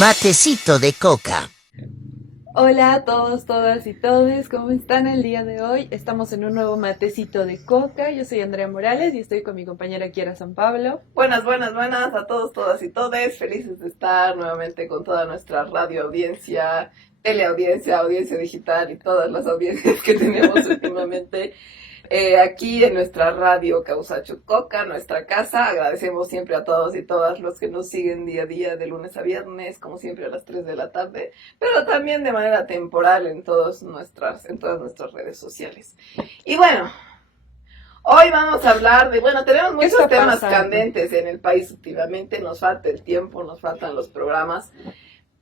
Matecito de coca. Hola a todos, todas y todes, ¿cómo están el día de hoy? Estamos en un nuevo matecito de coca. Yo soy Andrea Morales y estoy con mi compañera Kiara San Pablo. Buenas a todos, todas y todes. Felices de estar nuevamente con toda nuestra radio audiencia, teleaudiencia, audiencia digital y todas las audiencias que tenemos últimamente. Aquí en nuestra radio Causacho Coca, nuestra casa. Agradecemos siempre a todos y todas los que nos siguen día a día, de lunes a viernes, como siempre a las 3 de la tarde, pero también de manera temporal en todas nuestras redes sociales. Y bueno, hoy vamos a hablar de, tenemos muchos temas candentes en el país últimamente, nos falta el tiempo, nos faltan los programas.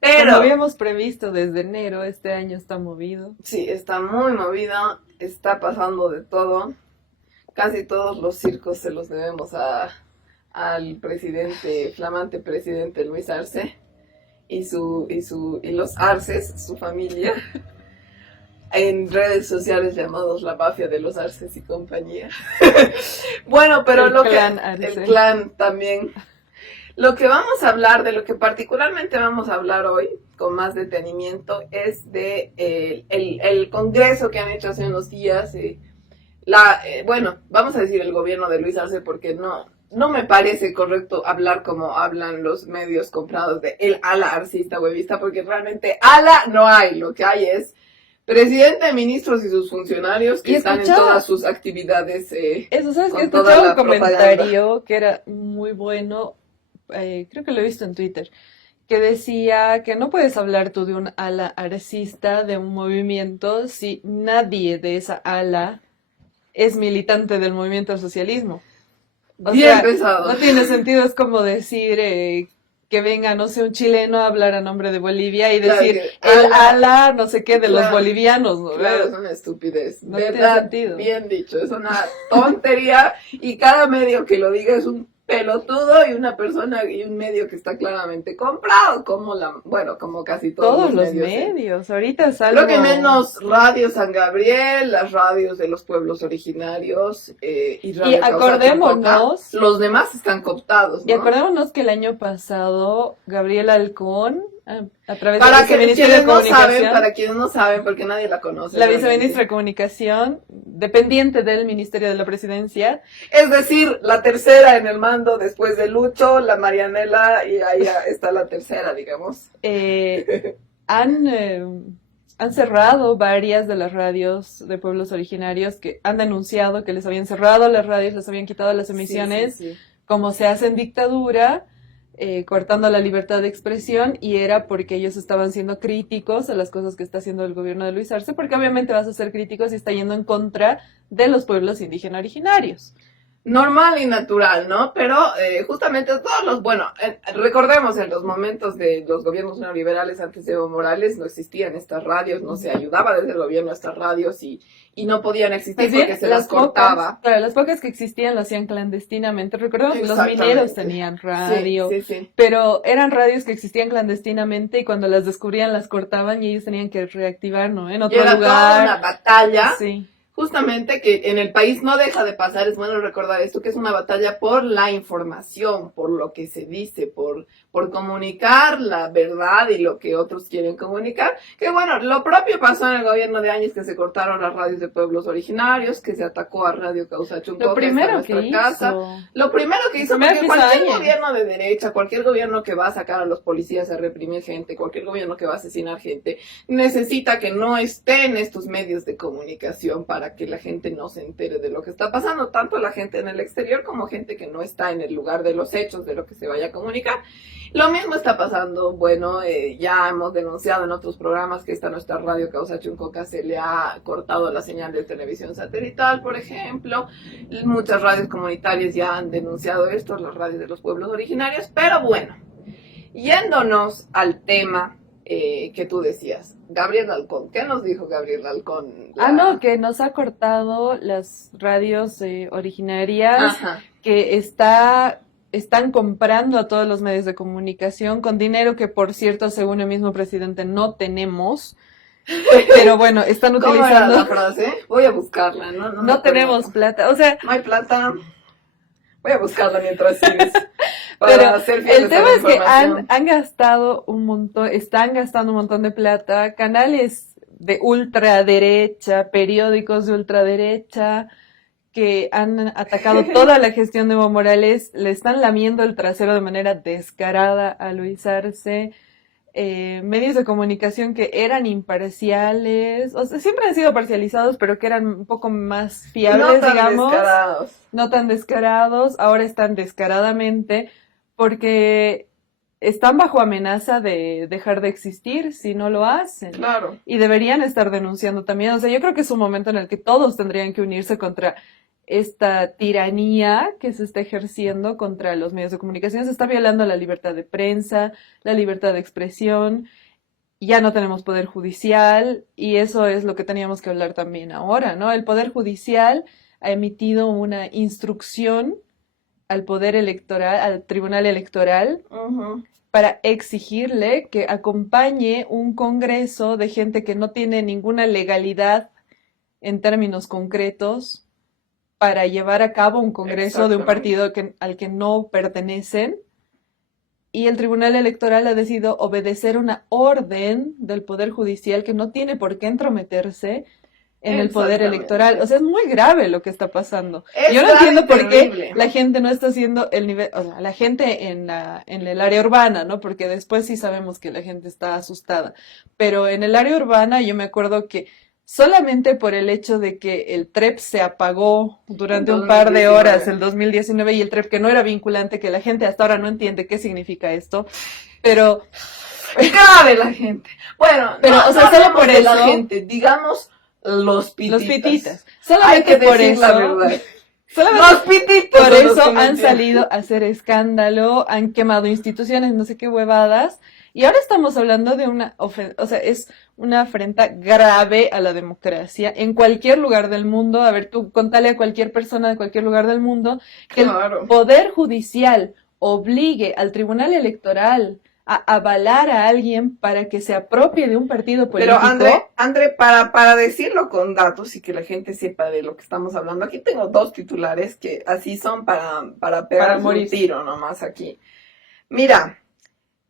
Pero como habíamos previsto desde enero, este año está movido. Sí, está muy movido, está pasando de todo. Casi todos los circos se los debemos al presidente, flamante presidente Luis Arce y los Arces, su familia, en redes sociales llamados la mafia de los Arces y compañía. Bueno, pero el clan también. Lo que vamos a hablar, de lo que particularmente vamos a hablar hoy, con más detenimiento, es de el congreso que han hecho hace unos días. Vamos a decir el gobierno de Luis Arce, porque no me parece correcto hablar como hablan los medios comprados de el ala arcista huevista, porque realmente ala no hay, lo que hay es presidente, ministros y sus funcionarios que están en todas sus actividades. Eso, ¿sabes? Que escuchaba un comentario que era muy bueno. Creo que lo he visto en Twitter, que decía que no puedes hablar tú de un ala arcista, de un movimiento, si nadie de esa ala es militante del movimiento al socialismo. Bien pesado. No tiene sentido, es como decir que venga, no sé, un chileno a hablar a nombre de Bolivia y decir el ala, no sé qué, de los bolivianos. ¿No? Claro, es una estupidez. No tiene sentido. Bien dicho, es una tontería y cada medio que lo diga es un pelotudo y una persona y un medio que está claramente comprado, como casi todos los medios. Ahorita salvo... Creo que menos Radio San Gabriel, las radios de los pueblos originarios y Radio y acordémonos, los demás están cooptados, ¿no? Y acordémonos que el año pasado Gabriela Halcón, a través para de la viceministra de Comunicación, para quienes no saben, porque nadie la conoce. La viceministra de Comunicación, dependiente del Ministerio de la Presidencia. Es decir, la tercera en el mando después de Lucho, la Marianela, y ahí está la tercera, digamos. Han cerrado varias de las radios de pueblos originarios que han denunciado que les habían cerrado las radios, les habían quitado las emisiones, sí. Como se hace en dictadura, cortando la libertad de expresión, y era porque ellos estaban siendo críticos a las cosas que está haciendo el gobierno de Luis Arce, porque obviamente vas a ser crítico si está yendo en contra de los pueblos indígenas originarios. Normal y natural, ¿no? Pero justamente recordemos en los momentos de los gobiernos neoliberales antes de Evo Morales no existían estas radios, no se ayudaba desde el gobierno a estas radios y no podían existir porque se las cortaba. Claro, las pocas que existían lo hacían clandestinamente. Recordemos que los mineros tenían radio, sí. Pero eran radios que existían clandestinamente y cuando las descubrían las cortaban y ellos tenían que reactivar, ¿no? En otro lugar. Era toda una batalla. Sí. Justamente que en el país no deja de pasar, es bueno recordar esto, que es una batalla por la información, por lo que se dice, por comunicar la verdad y lo que otros quieren comunicar. Que lo propio pasó en el gobierno de Áñez, que se cortaron las radios de pueblos originarios, que se atacó a Radio Causacho Coca, lo primero que hizo, porque cualquier gobierno de derecha, cualquier gobierno que va a sacar a los policías a reprimir gente, cualquier gobierno que va a asesinar gente, necesita que no estén estos medios de comunicación para que la gente no se entere de lo que está pasando, tanto la gente en el exterior como gente que no está en el lugar de los hechos, de lo que se vaya a comunicar. Lo mismo está pasando, ya hemos denunciado en otros programas que nuestra radio Causacho Coca se le ha cortado la señal de televisión satelital, por ejemplo. Muchas radios comunitarias ya han denunciado esto, las radios de los pueblos originarios, pero yéndonos al tema que tú decías, Gabriel Halcón, ¿qué nos dijo Gabriel Halcón? Que nos ha cortado las radios originarias. Ajá. Que están comprando a todos los medios de comunicación con dinero que, por cierto, según el mismo presidente, no tenemos. Pero están utilizando... ¿Cómo era la frase? Voy a buscarla, No tenemos plata, o sea... No hay plata. Voy a buscarla mientras sigues. para ser fieles el tema a la es que información. han gastado un montón, están gastando un montón de plata, canales de ultraderecha, periódicos de ultraderecha, que han atacado toda la gestión de Evo Morales, le están lamiendo el trasero de manera descarada a Luis Arce. Medios de comunicación que eran imparciales, o sea, siempre han sido parcializados, pero que eran un poco más fiables, No tan digamos, descarados. no tan descarados, ahora están descaradamente porque están bajo amenaza de dejar de existir si no lo hacen. Claro. Y deberían estar denunciando también. O sea, yo creo que es un momento en el que todos tendrían que unirse contra esta tiranía que se está ejerciendo contra los medios de comunicación. Se está violando la libertad de prensa, la libertad de expresión. Ya no tenemos poder judicial y eso es lo que teníamos que hablar también ahora, ¿no? El poder judicial ha emitido una instrucción al poder electoral, al tribunal electoral, para exigirle que acompañe un congreso de gente que no tiene ninguna legalidad en términos concretos para llevar a cabo un congreso de un partido al que no pertenecen. Y el Tribunal Electoral ha decidido obedecer una orden del Poder Judicial que no tiene por qué entrometerse en el poder electoral. O sea, es muy grave lo que está pasando. Yo no entiendo por qué la gente no está haciendo el nivel, o sea, la gente en el área urbana, ¿no? Porque después sí sabemos que la gente está asustada. Pero en el área urbana yo me acuerdo que solamente por el hecho de que el TREP se apagó durante un par de horas, el 2019, y el TREP que no era vinculante, que la gente hasta ahora no entiende qué significa esto, pero... Grave la gente. Bueno, pero, no, o sea, solo por eso... la gente, digamos... Los pititas. Los pititas. Solamente por eso. La verdad. Solamente los pititas. Por eso han salido a hacer escándalo, han quemado instituciones, no sé qué huevadas. Y ahora estamos hablando de una o sea, es una afrenta grave a la democracia en cualquier lugar del mundo. A ver, tú contale a cualquier persona de cualquier lugar del mundo que el Poder Judicial obligue al Tribunal Electoral a avalar a alguien para que se apropie de un partido político. Pero André, para decirlo con datos y que la gente sepa de lo que estamos hablando, aquí tengo 2 titulares que así son para pegar un tiro nomás aquí. Mira,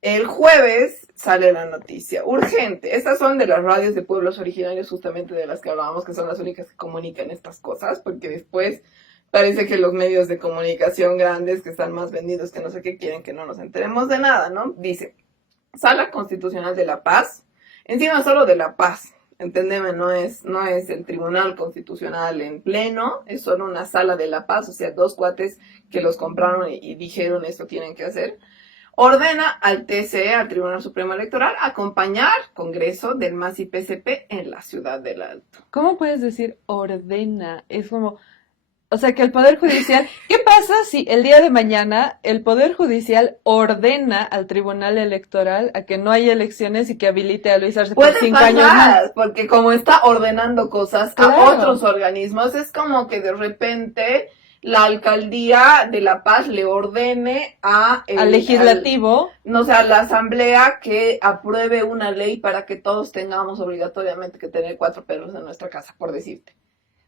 el jueves sale la noticia, urgente. Estas son de las radios de pueblos originarios, justamente de las que hablábamos, que son las únicas que comunican estas cosas, porque después parece que los medios de comunicación grandes que están más vendidos que no sé qué quieren que no nos enteremos de nada, ¿no? Dice, Sala Constitucional de La Paz, encima solo de La Paz, entendeme, no es el Tribunal Constitucional en pleno, es solo una sala de La Paz, o sea, 2 cuates que los compraron y dijeron esto tienen que hacer. Ordena al TCE, al Tribunal Supremo Electoral, acompañar Congreso del MAS y PCP en la Ciudad del Alto. ¿Cómo puedes decir ordena? Es como... O sea, que el Poder Judicial... ¿Qué pasa si el día de mañana el Poder Judicial ordena al Tribunal Electoral a que no haya elecciones y que habilite a Luis Arce por 5 años más? Porque como está ordenando cosas a otros organismos, es como que de repente la alcaldía de La Paz le ordene al legislativo, a la asamblea que apruebe una ley para que todos tengamos obligatoriamente que tener 4 perros en nuestra casa, por decirte.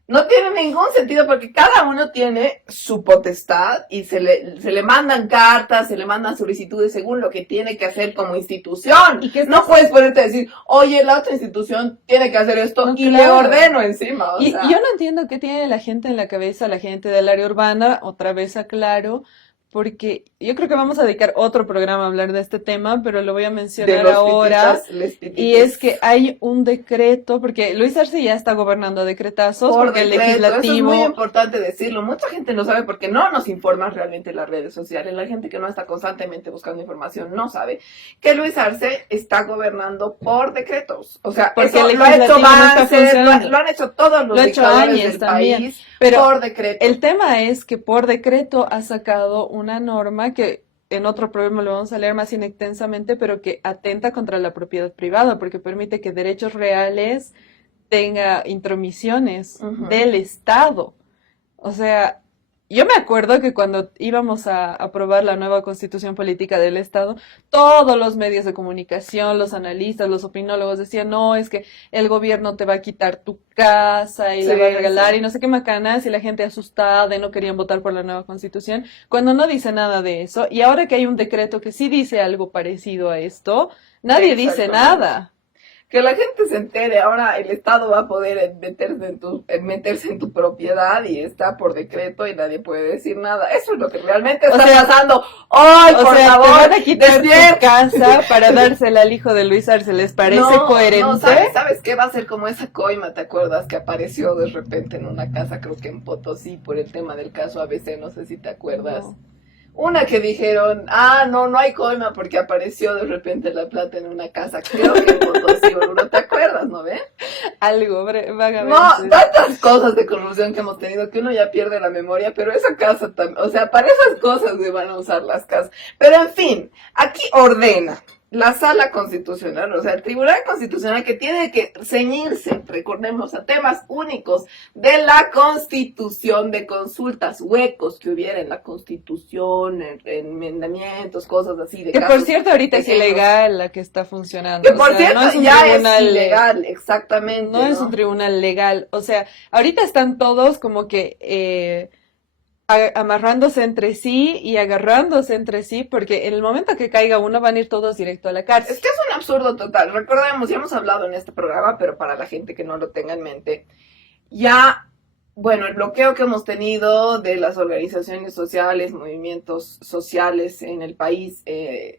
No tiene ningún sentido porque cada uno tiene su potestad y se le mandan cartas, se le mandan solicitudes según lo que tiene que hacer como institución. ¿Y que no puedes ponerte a decir, oye, la otra institución tiene que hacer esto y le ordeno encima? Y yo no entiendo qué tiene la gente en la cabeza, la gente del área urbana, otra vez aclaro, porque yo creo que vamos a dedicar otro programa a hablar de este tema, pero lo voy a mencionar ahora. Y es que hay un decreto, porque Luis Arce ya está gobernando decretazos, porque el legislativo... Eso es muy importante decirlo. Mucha gente no sabe porque no nos informan realmente las redes sociales. La gente que no está constantemente buscando información no sabe que Luis Arce está gobernando por decretos. O sea, porque eso lo ha hecho Banzer, lo han hecho todos los dictadores del país, pero por decreto. El tema es que por decreto ha sacado una norma que en otro programa lo vamos a leer más inextensamente, pero que atenta contra la propiedad privada, porque permite que derechos reales tenga intromisiones del Estado. O sea, yo me acuerdo que cuando íbamos a aprobar la nueva constitución política del Estado, todos los medios de comunicación, los analistas, los opinólogos decían, no, es que el gobierno te va a quitar tu casa y la va a regalar y no sé qué macanas, y la gente asustada y no querían votar por la nueva constitución, cuando no dice nada de eso. Y ahora que hay un decreto que sí dice algo parecido a esto, nadie dice nada. Que la gente se entere, ahora el Estado va a poder meterse en tu propiedad y está por decreto y nadie puede decir nada. Eso es lo que realmente está pasando. ¡Ay, por favor! Te van a quitar tu casa para dársela al hijo de Luis Arce, ¿les parece coherente? No, ¿sabes qué? Va a ser como esa coima, ¿te acuerdas? Que apareció de repente en una casa, creo que en Potosí, por el tema del caso ABC, no sé si te acuerdas. No. Una que dijeron, no hay coima porque apareció de repente la plata en una casa, creo que en Potosí, ¿no te acuerdas, no ves? Algo, vagamente. No, tantas cosas de corrupción que hemos tenido que uno ya pierde la memoria, pero esa casa también, o sea, para esas cosas se van a usar las casas. Pero en fin, aquí ordena la Sala Constitucional, o sea, el Tribunal Constitucional que tiene que ceñirse, recordemos, a temas únicos de la Constitución, de consultas, huecos que hubiera en la Constitución, en enmendamientos, cosas así. De que por cierto, ahorita es ilegal la que está funcionando. Que por cierto, no es ya es ilegal, exactamente. No es un tribunal legal, o sea, ahorita están todos como que amarrándose entre sí y agarrándose entre sí, porque en el momento que caiga uno van a ir todos directo a la cárcel. Es que es un absurdo total. Recordemos, ya hemos hablado en este programa, pero para la gente que no lo tenga en mente, ya, bueno, el bloqueo que hemos tenido de las organizaciones sociales, movimientos sociales en el país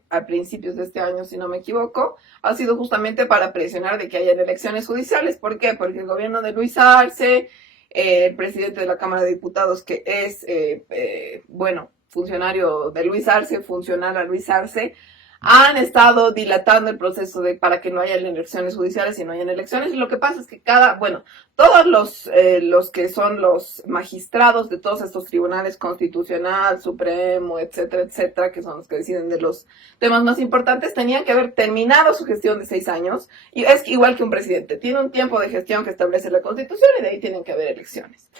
a principios de este año, si no me equivoco, ha sido justamente para presionar de que hayan elecciones judiciales. ¿Por qué? Porque el gobierno de Luis Arce, el presidente de la Cámara de Diputados, que es, funcionario de Luis Arce, funcional a Luis Arce, han estado dilatando el proceso para que no haya elecciones judiciales y no hayan elecciones. Y lo que pasa es que todos los que son los magistrados de todos estos tribunales, Constitucional, Supremo, etcétera, etcétera, que son los que deciden de los temas más importantes, tenían que haber terminado su gestión de 6 años. Y es igual que un presidente, tiene un tiempo de gestión que establece la Constitución y de ahí tienen que haber elecciones.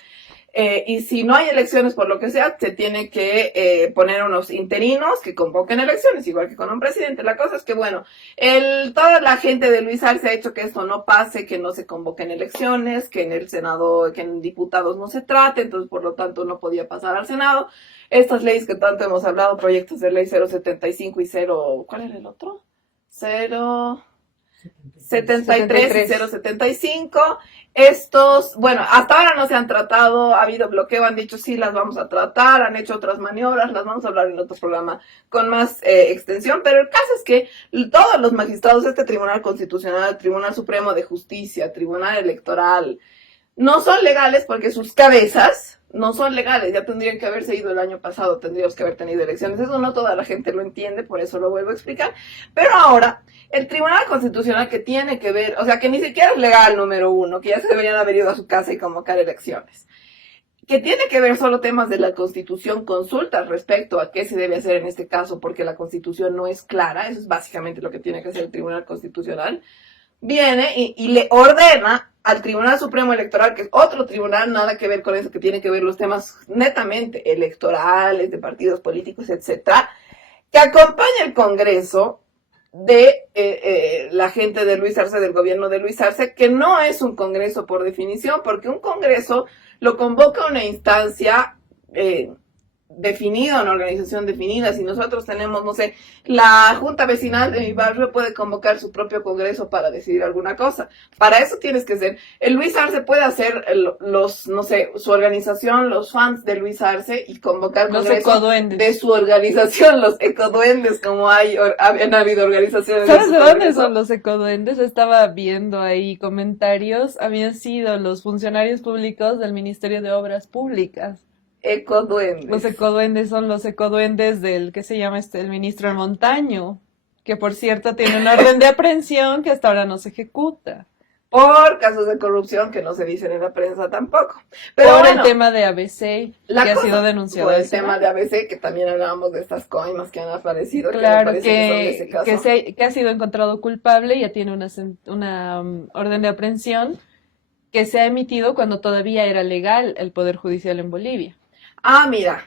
Y si no hay elecciones por lo que sea, se tiene que poner unos interinos que convoquen elecciones, igual que con un presidente. La cosa es que, toda la gente de Luis Arce ha hecho que esto no pase, que no se convoquen elecciones, que en el Senado, que en diputados no se trate, entonces por lo tanto no podía pasar al Senado. Estas leyes que tanto hemos hablado, proyectos de ley 075 y 0, ¿cuál era el otro? 073 y 075. Estos, hasta ahora no se han tratado, ha habido bloqueo, han dicho sí, las vamos a tratar, han hecho otras maniobras, las vamos a hablar en otro programa con más extensión, pero el caso es que todos los magistrados de este Tribunal Constitucional, Tribunal Supremo de Justicia, Tribunal Electoral, no son legales porque sus cabezas no son legales, ya tendrían que haberse ido el año pasado, tendríamos que haber tenido elecciones. Eso no toda la gente lo entiende, por eso lo vuelvo a explicar. Pero ahora, el Tribunal Constitucional que tiene que ver, o sea, que ni siquiera es legal, número uno, que ya se deberían haber ido a su casa y convocar elecciones, que tiene que ver solo temas de la Constitución, consultas respecto a qué se debe hacer en este caso, porque la Constitución no es clara, eso es básicamente lo que tiene que hacer el Tribunal Constitucional, viene y le ordena al Tribunal Supremo Electoral, que es otro tribunal, nada que ver con eso, que tiene que ver los temas netamente electorales, de partidos políticos, etcétera, que acompañe el Congreso de la gente de Luis Arce, del gobierno de Luis Arce, que no es un Congreso por definición, porque un Congreso lo convoca una instancia definida, una organización definida. Si nosotros tenemos, no sé, la junta vecinal de mi barrio puede convocar su propio congreso para decidir alguna cosa. Para eso tienes que ser, el Luis Arce puede hacer su organización, los fans de Luis Arce y convocar congresos de su organización, los ecoduendes, como han habido organizaciones. ¿Sabes de dónde son los ecoduendes? Estaba viendo ahí comentarios, habían sido los funcionarios públicos del Ministerio de Obras Públicas. Ecoduendes. Los ecoduendes son los ecoduendes del, ¿qué se llama el ministro del Montaño? Que por cierto tiene una orden de aprehensión que hasta ahora no se ejecuta. Por casos de corrupción que no se dicen en la prensa tampoco. Pero por el tema de ABC, que ha sido denunciado. Por el tema de ABC, que también hablábamos de estas coimas que han aparecido. Claro, que ha sido encontrado culpable, ya tiene una orden de aprehensión que se ha emitido cuando todavía era legal el Poder Judicial en Bolivia. Ah, mira,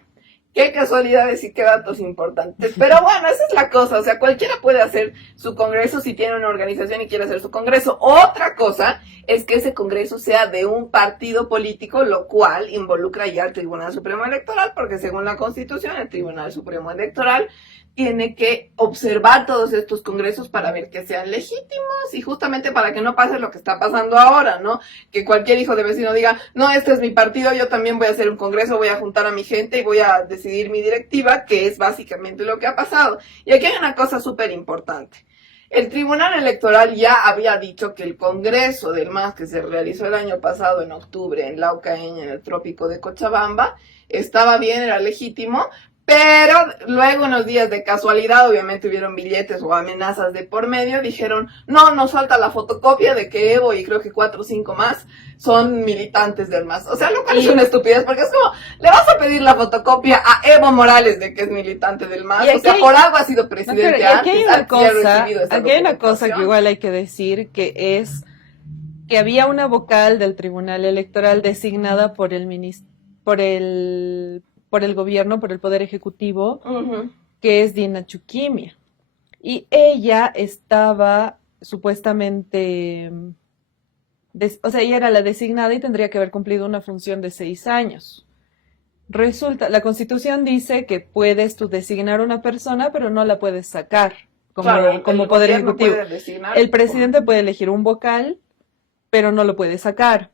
qué casualidades y qué datos importantes. Pero bueno, esa es la cosa. O sea, cualquiera puede hacer su congreso si tiene una organización y quiere hacer su congreso. Otra cosa es que ese congreso sea de un partido político, lo cual involucra ya al Tribunal Supremo Electoral, porque según la Constitución, el Tribunal Supremo Electoral tiene que observar todos estos congresos para ver que sean legítimos y justamente para que no pase lo que está pasando ahora, ¿no? Que cualquier hijo de vecino diga, no, este es mi partido, yo también voy a hacer un congreso, voy a juntar a mi gente y voy a decidir mi directiva, que es básicamente lo que ha pasado. Y aquí hay una cosa súper importante. El Tribunal Electoral ya había dicho que el Congreso del MAS que se realizó el año pasado en octubre en Laucaeña, en el trópico de Cochabamba, estaba bien, era legítimo, pero luego unos días de casualidad, obviamente hubieron billetes o amenazas de por medio, dijeron, no, nos falta la fotocopia de que Evo y creo que 4 o 5 más son militantes del MAS. O sea, lo cual es una estupidez, porque es como, le vas a pedir la fotocopia a Evo Morales de que es militante del MAS, o sea, por algo ha sido presidente no, aquí antes, aquí hay una cosa que igual hay que decir, que es que había una vocal del Tribunal Electoral designada por por el gobierno, por el Poder Ejecutivo, que es Dina Chuquimia. Y ella estaba supuestamente, o sea, ella era la designada y tendría que haber cumplido una función de 6 años. Resulta, la Constitución dice que puedes tú designar una persona, pero no la puedes sacar como Poder Ejecutivo. El presidente puede elegir un vocal, pero no lo puede sacar.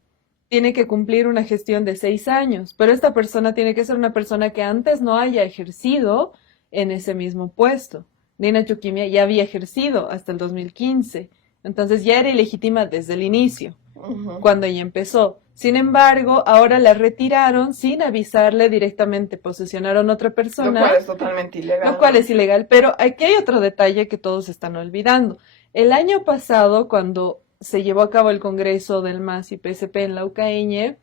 Tiene que cumplir una gestión de 6 años, pero esta persona tiene que ser una persona que antes no haya ejercido en ese mismo puesto. Dina Chuquimia ya había ejercido hasta el 2015, entonces ya era ilegítima desde el inicio, cuando ella empezó. Sin embargo, ahora la retiraron sin avisarle directamente, posesionaron a otra persona. Lo cual es totalmente ilegal. Lo cual es ilegal, pero aquí hay otro detalle que todos están olvidando. El año pasado, cuando se llevó a cabo el Congreso del MAS y PSP en Laucaeñe,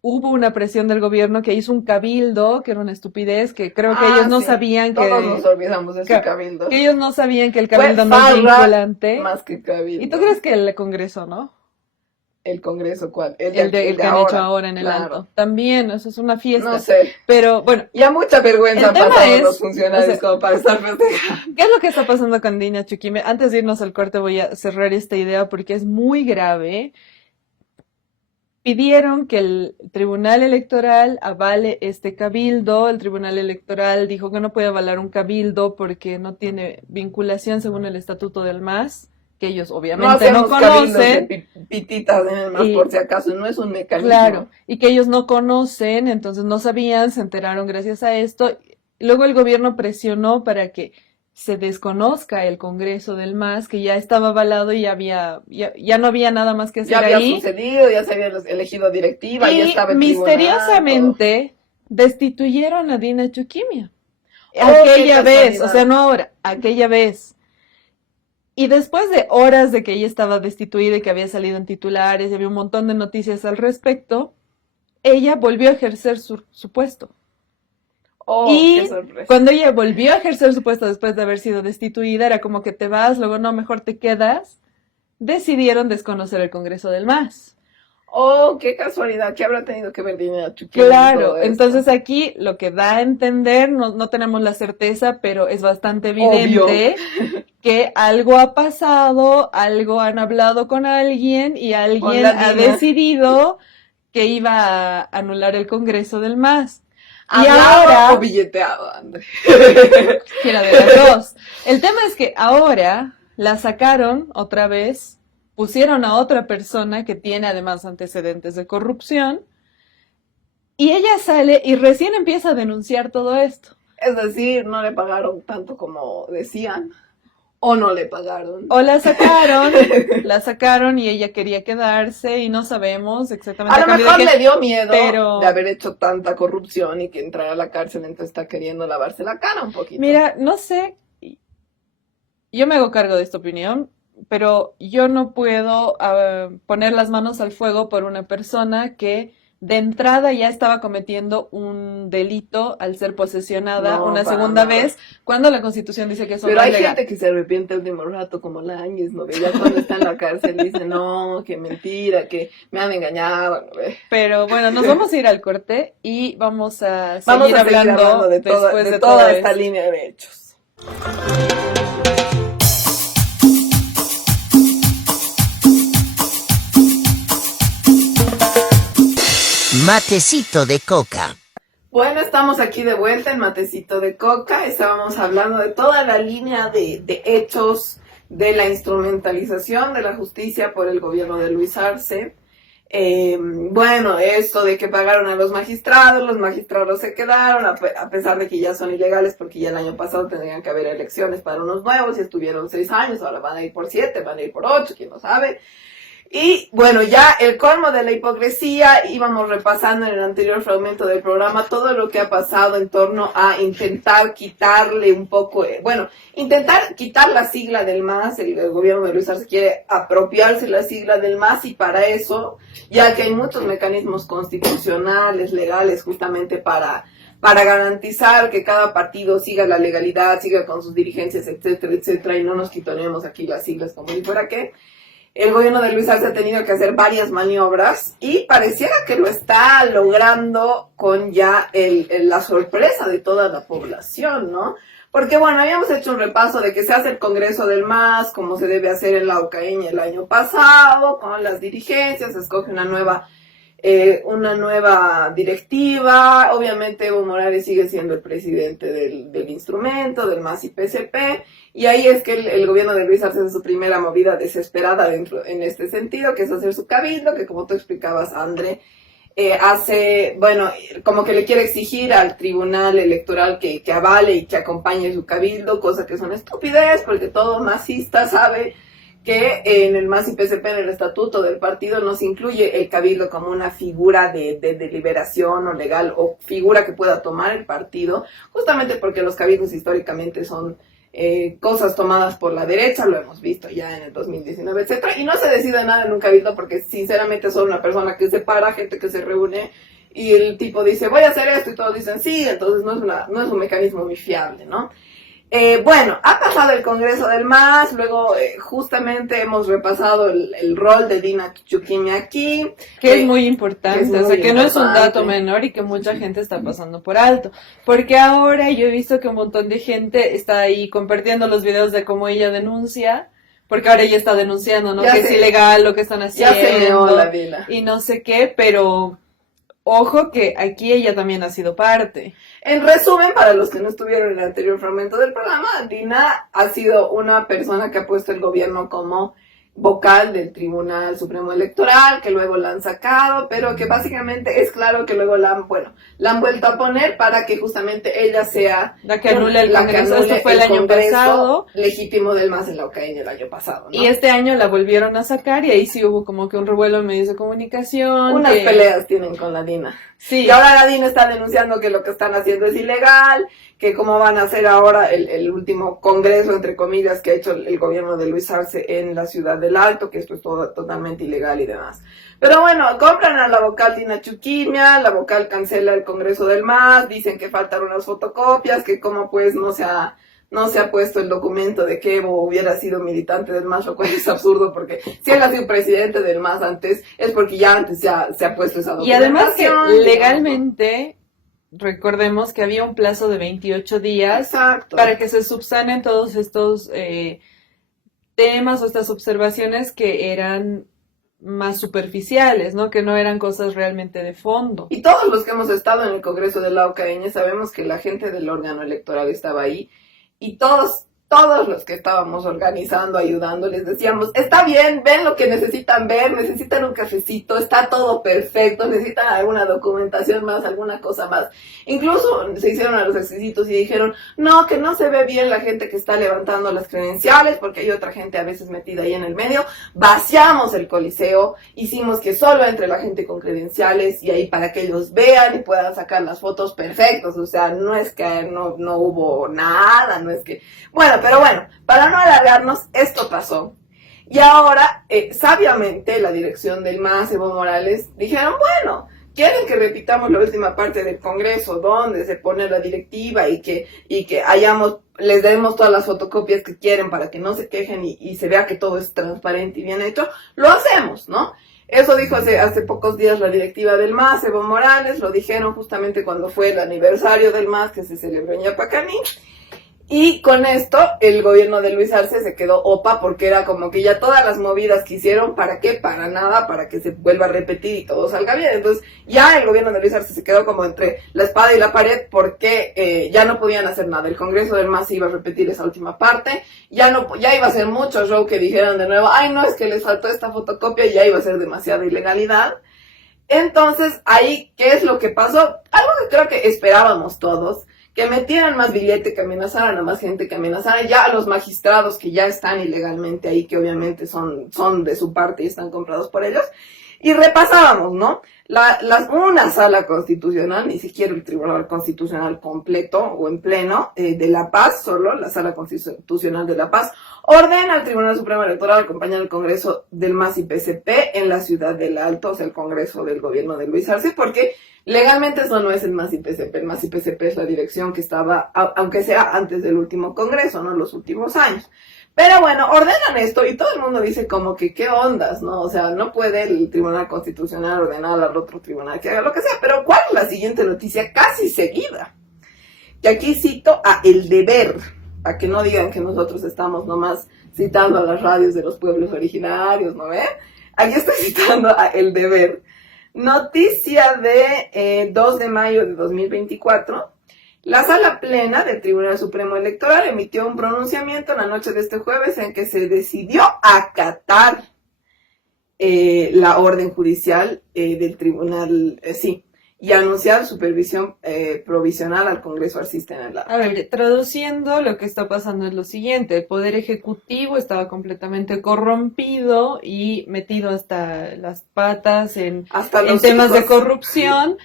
hubo una presión del gobierno que hizo un cabildo, que era una estupidez, que creo que ellos no sabían que... Todos nos olvidamos de ese cabildo. Que ellos no sabían que el cabildo no es vinculante. Más que cabildo. ¿Y tú crees que el Congreso, no? ¿El Congreso cuál? El que han hecho ahora en el Alto. También, eso es una fiesta. No sé. Pero, bueno. Ya mucha vergüenza han pasado los funcionarios como para estar festejando. ¿Qué es lo que está pasando con Dina Chuquimia? Antes de irnos al corte voy a cerrar esta idea porque es muy grave. Pidieron que el Tribunal Electoral avale este cabildo. El Tribunal Electoral dijo que no puede avalar un cabildo porque no tiene vinculación según el Estatuto del MAS, que ellos obviamente no conocen. De pititas en el MAS, por si acaso, no es un mecanismo. Claro, y que ellos no conocen, entonces no sabían, se enteraron gracias a esto. Luego el gobierno presionó para que se desconozca el Congreso del MAS, que ya estaba avalado y ya no había nada más que hacer ahí. Ya había sucedido, ya se había elegido directiva, ya estaba el misteriosamente destituyeron a Dina Chuquimia. Aquella vez, o sea, no ahora, aquella vez. Y después de horas de que ella estaba destituida y que había salido en titulares y había un montón de noticias al respecto, ella volvió a ejercer su puesto. Qué sorpresa. Cuando ella volvió a ejercer su puesto después de haber sido destituida, era como que te vas, luego no, mejor te quedas. Decidieron desconocer el Congreso del MAS. Oh, qué casualidad, ¿qué habrá tenido que ver Dina Chuquimia? Claro, entonces aquí lo que da a entender, no tenemos la certeza, pero es bastante evidente que algo ha pasado, algo han hablado con alguien y alguien ha decidido que iba a anular el Congreso del MAS. Y ahora, o billeteado, André. Quiera de las dos. El tema es que ahora la sacaron otra vez, pusieron a otra persona que tiene además antecedentes de corrupción, y ella sale y recién empieza a denunciar todo esto. Es decir, no le pagaron tanto como decían, o no le pagaron. O la sacaron y ella quería quedarse y no sabemos exactamente. A lo mejor le dio miedo de haber hecho tanta corrupción y que entrar a la cárcel, entonces está queriendo lavarse la cara un poquito. Mira, no sé, yo me hago cargo de esta opinión, pero yo no puedo poner las manos al fuego por una persona que de entrada ya estaba cometiendo un delito al ser posesionada No, una para segunda nada. vez, cuando la Constitución dice que eso Pero no es hay legal. gente que se arrepiente el último rato, como Láñez, ¿no ve? Ya cuando está en la cárcel dice, no, qué mentira, que me han engañado, ¿no ve? Pero bueno, nos vamos a ir al corte y vamos a Vamos seguir a seguir hablando hablando de después de todo toda esta esto. línea de hechos. Matecito de coca. Bueno, estamos aquí de vuelta en Matecito de Coca. Estábamos hablando de toda la línea de hechos de la instrumentalización de la justicia por el gobierno de Luis Arce. Bueno, esto de que pagaron a los magistrados se quedaron, a pesar de que ya son ilegales, porque ya el año pasado tendrían que haber elecciones para unos nuevos y estuvieron 6 años, ahora van a ir por 7, van a ir por 8, quién no sabe. Y bueno, ya el colmo de la hipocresía, íbamos repasando en el anterior fragmento del programa todo lo que ha pasado en torno a intentar quitarle un poco, intentar quitar la sigla del MAS. El gobierno de Luis Arce quiere apropiarse la sigla del MAS, y para eso, ya que hay muchos mecanismos constitucionales, legales, justamente para garantizar que cada partido siga la legalidad, siga con sus dirigencias, etcétera, etcétera, y no nos quitonemos aquí las siglas como si fuera qué. El gobierno de Luis Arce ha tenido que hacer varias maniobras y pareciera que lo está logrando con ya la sorpresa de toda la población, ¿no? Porque bueno, habíamos hecho un repaso de que se hace el Congreso del MAS, como se debe hacer en la Ocaña el año pasado, con las dirigencias, se escoge una nueva directiva. Obviamente Evo Morales sigue siendo el presidente del instrumento, del MAS y PCP, y ahí es que el gobierno de Luis Arce hace su primera movida desesperada en este sentido, que es hacer su cabildo, que como tú explicabas, André, como que le quiere exigir al tribunal electoral que avale y que acompañe su cabildo, cosa que es una estupidez, porque todo masista sabe que en el MAS y PCP, en el estatuto del partido, no se incluye el cabildo como una figura de deliberación o legal, o figura que pueda tomar el partido, justamente porque los cabildos históricamente son cosas tomadas por la derecha, lo hemos visto ya en el 2019, etcétera, y no se decide nada en un cabildo porque sinceramente son una persona que se para, gente que se reúne, y el tipo dice, voy a hacer esto, y todos dicen sí, entonces no es un mecanismo muy fiable, ¿no? Ha pasado el Congreso del MAS, luego justamente hemos repasado el rol de Dina Chuquimi aquí. Que es muy importante, no es un dato menor y que mucha gente está pasando por alto. Porque ahora yo he visto que un montón de gente está ahí compartiendo los videos de cómo ella denuncia, porque ahora ella está denunciando, ¿no? Que es ilegal lo que están haciendo. Ya se meó la Dina. Y no sé qué, pero ojo que aquí ella también ha sido parte. En resumen, para los que no estuvieron en el anterior fragmento del programa, Dina ha sido una persona que ha puesto el gobierno como vocal del Tribunal Supremo Electoral, que luego la han sacado, pero que básicamente es claro que luego la han vuelto a poner para que justamente ella sea la que anule el Congreso. Esto fue el año pasado, legítimo del MAS en la Ocaña el año pasado, ¿no? Y este año la volvieron a sacar, y ahí sí hubo como que un revuelo en medios de comunicación. Unas peleas tienen con la Dina. Sí. Y ahora la Dina está denunciando que lo que están haciendo es ilegal, que cómo van a hacer ahora el último congreso, entre comillas, que ha hecho el gobierno de Luis Arce en la ciudad del Alto, que esto es todo totalmente ilegal y demás. Pero bueno, compran a la vocal Dina Chuquimia, la vocal cancela el Congreso del MAS, dicen que faltan unas fotocopias, que como pues no se ha puesto el documento de que Evo hubiera sido militante del MAS, lo cual es absurdo, porque si él ha sido presidente del MAS antes, es porque ya antes se ha puesto esa documentación. Y además que legalmente, recordemos que había un plazo de 28 días. Exacto. Para que se subsanen todos estos temas o estas observaciones que eran más superficiales, ¿no? Que no eran cosas realmente de fondo. Y todos los que hemos estado en el Congreso de la Ocaña sabemos que la gente del órgano electoral estaba ahí, y todos los que estábamos organizando, ayudando, les decíamos, está bien, ven lo que necesitan ver, necesitan un cafecito, está todo perfecto, necesitan alguna documentación más, alguna cosa más. Incluso se hicieron a los exquisitos y dijeron, no, que no se ve bien la gente que está levantando las credenciales, porque hay otra gente a veces metida ahí en el medio. Vaciamos el coliseo, hicimos que solo entre la gente con credenciales, y ahí para que ellos vean y puedan sacar las fotos perfectas. O sea, no es que no hubo nada, no es que... Pero bueno, para no alargarnos, esto pasó. Y ahora, sabiamente, la dirección del MAS, Evo Morales, dijeron, bueno, quieren que repitamos la última parte del Congreso, donde se pone la directiva y que les demos todas las fotocopias que quieren para que no se quejen y se vea que todo es transparente y bien hecho, lo hacemos, ¿no? Eso dijo hace pocos días la directiva del MAS, Evo Morales, lo dijeron justamente cuando fue el aniversario del MAS que se celebró en Yapacaní. Y con esto, el gobierno de Luis Arce se quedó opa porque era como que ya todas las movidas que hicieron, ¿para qué? Para nada, para que se vuelva a repetir y todo salga bien. Entonces, ya el gobierno de Luis Arce se quedó como entre la espada y la pared porque ya no podían hacer nada. El Congreso del MAS iba a repetir esa última parte, ya iba a ser mucho show que dijeran de nuevo, ay no, es que les faltó esta fotocopia y ya iba a ser demasiada ilegalidad. Entonces, ahí, ¿qué es lo que pasó? Algo que creo que esperábamos todos, que metieran más billete, que amenazaran a más gente, que amenazaran ya a los magistrados que ya están ilegalmente ahí, que obviamente son de su parte y están comprados por ellos. Y repasábamos, ¿no? Una sala constitucional, ni siquiera el Tribunal Constitucional completo o en pleno, de La Paz, solo la sala constitucional de La Paz, ordena al Tribunal Supremo Electoral acompañar al Congreso del MAS y PSP en la ciudad del Alto, o sea, el Congreso del gobierno de Luis Arce, porque legalmente eso no es el MAS y PSP. El MAS y PSP es la dirección que estaba, aunque sea antes del último Congreso, ¿no? Los últimos años. Pero bueno, ordenan esto y todo el mundo dice como que qué ondas, ¿no? O sea, no puede el Tribunal Constitucional ordenar al otro tribunal que haga lo que sea. Pero ¿cuál es la siguiente noticia? Casi seguida. Y aquí cito a El Deber, para que no digan que nosotros estamos nomás citando a las radios de los pueblos originarios, ¿no ven? Aquí estoy citando a El Deber. Noticia de 2 de mayo de 2024. La Sala Plena del Tribunal Supremo Electoral emitió un pronunciamiento en la noche de este jueves en que se decidió acatar la orden judicial del tribunal, y anunciar supervisión provisional al Congreso arcista en el lado. A ver, traduciendo, lo que está pasando es lo siguiente: el Poder Ejecutivo estaba completamente corrompido y metido hasta las patas en temas de corrupción.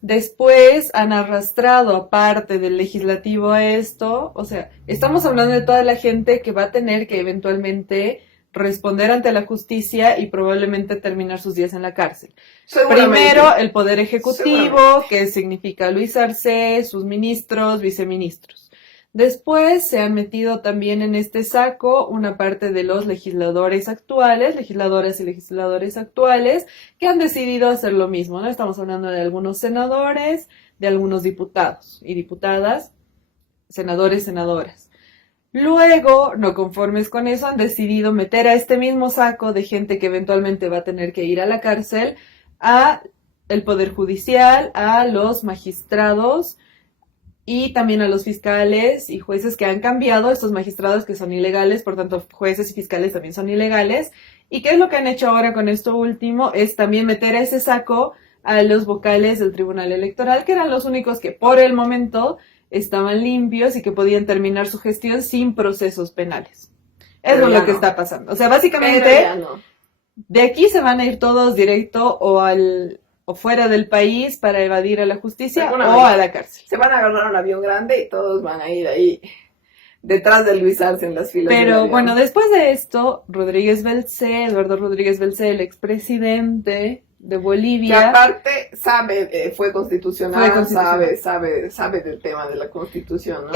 Después han arrastrado a parte del legislativo a esto. O sea, estamos hablando de toda la gente que va a tener que eventualmente responder ante la justicia y probablemente terminar sus días en la cárcel. Primero, el Poder Ejecutivo, que significa Luis Arce, sus ministros, viceministros. Después se han metido también en este saco una parte de los legisladoras y legisladores actuales, que han decidido hacer lo mismo, ¿no? Estamos hablando de algunos senadores, de algunos diputados y diputadas, senadores, senadoras. Luego, no conformes con eso, han decidido meter a este mismo saco de gente que eventualmente va a tener que ir a la cárcel, a el Poder Judicial, a los magistrados y también a los fiscales y jueces que han cambiado, estos magistrados que son ilegales, por tanto jueces y fiscales también son ilegales. ¿Y qué es lo que han hecho ahora con esto último? Es también meter a ese saco a los vocales del Tribunal Electoral, que eran los únicos que por el momento estaban limpios y que podían terminar su gestión sin procesos penales. Eso es lo que está pasando. O sea, básicamente, de aquí se van a ir todos directo o fuera del país para evadir a la justicia o a la cárcel. Se van a agarrar un avión grande y todos van a ir ahí detrás de Luis Arce en las filas. Pero bueno, después de esto, Eduardo Rodríguez Belcé, el expresidente de Bolivia, que aparte fue constitucional, sabe del tema de la Constitución, ¿no?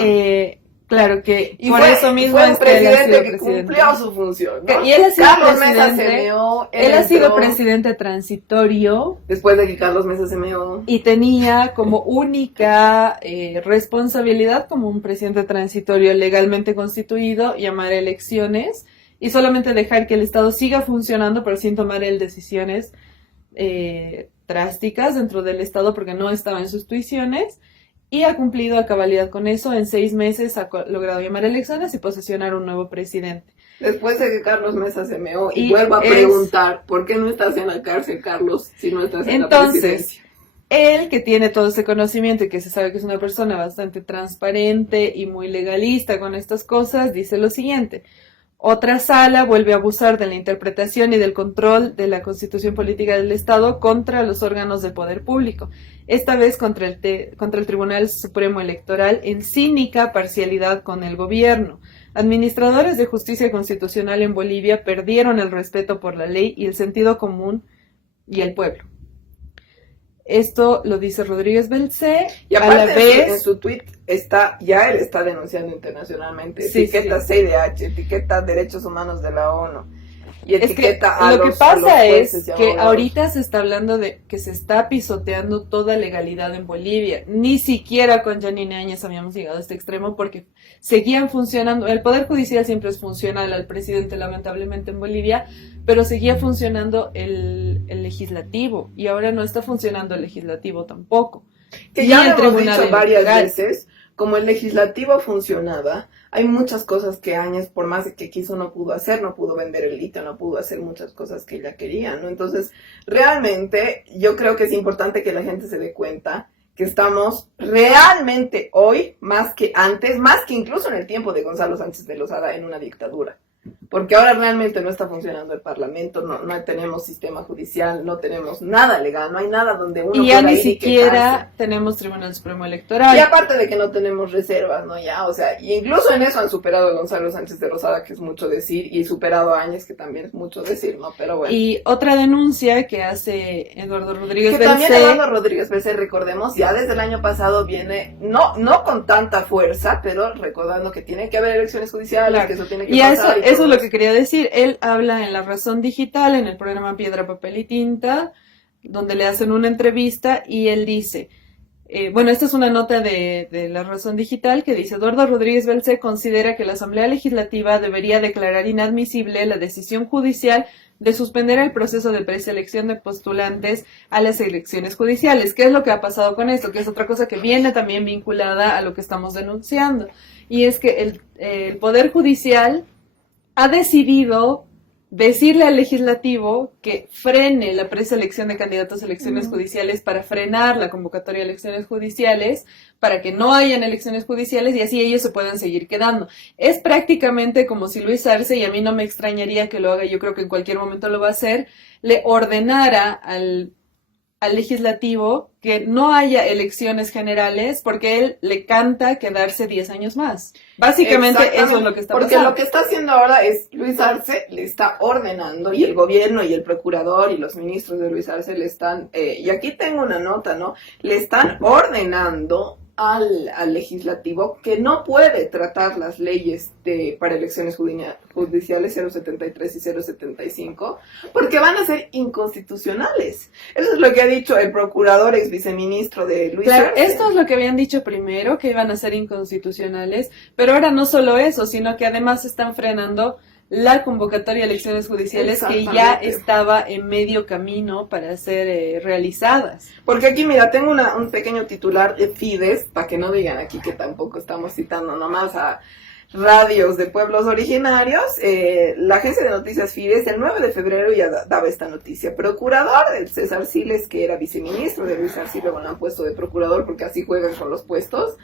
Claro que y por eso mismo fue un presidente que cumplió su función, ¿no? Y él ha sido Carlos Mesa se meó. Él ha sido presidente transitorio. Después de que Carlos Mesa se meó. Y tenía como única responsabilidad como un presidente transitorio legalmente constituido llamar a elecciones y solamente dejar que el Estado siga funcionando, pero sin tomar él decisiones drásticas dentro del Estado porque no estaba en sus tuiciones. Y ha cumplido a cabalidad con eso. En 6 meses ha logrado llamar elecciones y posesionar un nuevo presidente. Después de que Carlos Mesa se meó y vuelvo a preguntar, ¿por qué no estás en la cárcel, Carlos, si no estás en la presidencia? Él, que tiene todo ese conocimiento y que se sabe que es una persona bastante transparente y muy legalista con estas cosas, dice lo siguiente: otra sala vuelve a abusar de la interpretación y del control de la Constitución Política del Estado contra los órganos del poder público, esta vez contra el Tribunal Supremo Electoral, en cínica parcialidad con el gobierno. Administradores de justicia constitucional en Bolivia perdieron el respeto por la ley y el sentido común y el pueblo. Esto lo dice Rodríguez Belcé. Y aparte en su tweet él está denunciando internacionalmente. Sí, etiqueta CIDH, etiqueta Derechos Humanos de la ONU. Y etiqueta lo que pasa es que ahorita se está hablando de que se está pisoteando toda legalidad en Bolivia. Ni siquiera con Janine Áñez habíamos llegado a este extremo porque seguían funcionando. El Poder Judicial siempre es funcional al presidente, lamentablemente, en Bolivia, pero seguía funcionando el legislativo y ahora no está funcionando el legislativo tampoco. Que ya lo hemos dicho varias veces, como el legislativo funcionaba, hay muchas cosas que Áñez, por más que quiso, no pudo hacer, no pudo vender el litio, no pudo hacer muchas cosas que ella quería, ¿no? Entonces, realmente, yo creo que es importante que la gente se dé cuenta que estamos realmente hoy, más que antes, más que incluso en el tiempo de Gonzalo Sánchez de Lozada, en una dictadura. Porque ahora realmente no está funcionando el Parlamento, no tenemos sistema judicial, no tenemos nada legal, no hay nada donde uno y ya pueda ni ir siquiera tenemos Tribunal Supremo Electoral. Y aparte de que no tenemos reservas, ¿no? Ya, o sea, y incluso en eso han superado a Gonzalo Sánchez de Lozada, que es mucho decir, y superado a Áñez, que también es mucho decir, ¿no? Pero bueno. Y otra denuncia que hace Eduardo Rodríguez Belcé. Que también Eduardo Rodríguez Belcé, recordemos, ya desde el año pasado viene, no con tanta fuerza, pero recordando que tiene que haber elecciones judiciales, claro, que eso tiene que pasar. Eso es lo que quería decir. Él habla en La Razón Digital, en el programa Piedra, Papel y Tinta, donde le hacen una entrevista y él dice, esta es una nota de La Razón Digital que dice: Eduardo Rodríguez Belcé considera que la Asamblea Legislativa debería declarar inadmisible la decisión judicial de suspender el proceso de preselección de postulantes a las elecciones judiciales. ¿Qué es lo que ha pasado con esto? Que es otra cosa que viene también vinculada a lo que estamos denunciando. Y es que el Poder Judicial ha decidido decirle al legislativo que frene la preselección de candidatos a elecciones judiciales para frenar la convocatoria de elecciones judiciales, para que no hayan elecciones judiciales y así ellos se puedan seguir quedando. Es prácticamente como si Luis Arce, y a mí no me extrañaría que lo haga, yo creo que en cualquier momento lo va a hacer, le ordenara al legislativo que no haya elecciones generales porque él le canta quedarse 10 años más. Básicamente eso es lo que está pasando. Porque lo que está haciendo ahora es Luis Arce le está ordenando, y el gobierno y el procurador y los ministros de Luis Arce le están, y aquí tengo una nota, ¿no? Le están ordenando al legislativo que no puede tratar las leyes para elecciones judiciales 073 y 075 porque van a ser inconstitucionales. Eso es lo que ha dicho el procurador ex viceministro de Luis Arce. Esto es lo que habían dicho primero, que iban a ser inconstitucionales, pero ahora no solo eso, sino que además están frenando la convocatoria de elecciones judiciales que ya estaba en medio camino para ser realizadas. Porque aquí, mira, tengo un pequeño titular de Fides, para que no digan aquí que tampoco estamos citando nomás a radios de pueblos originarios. La agencia de noticias Fides el 9 de febrero ya daba esta noticia. Procurador del César Siles, que era viceministro de Luis Arce, luego lo han puesto de procurador porque así juegan con los puestos,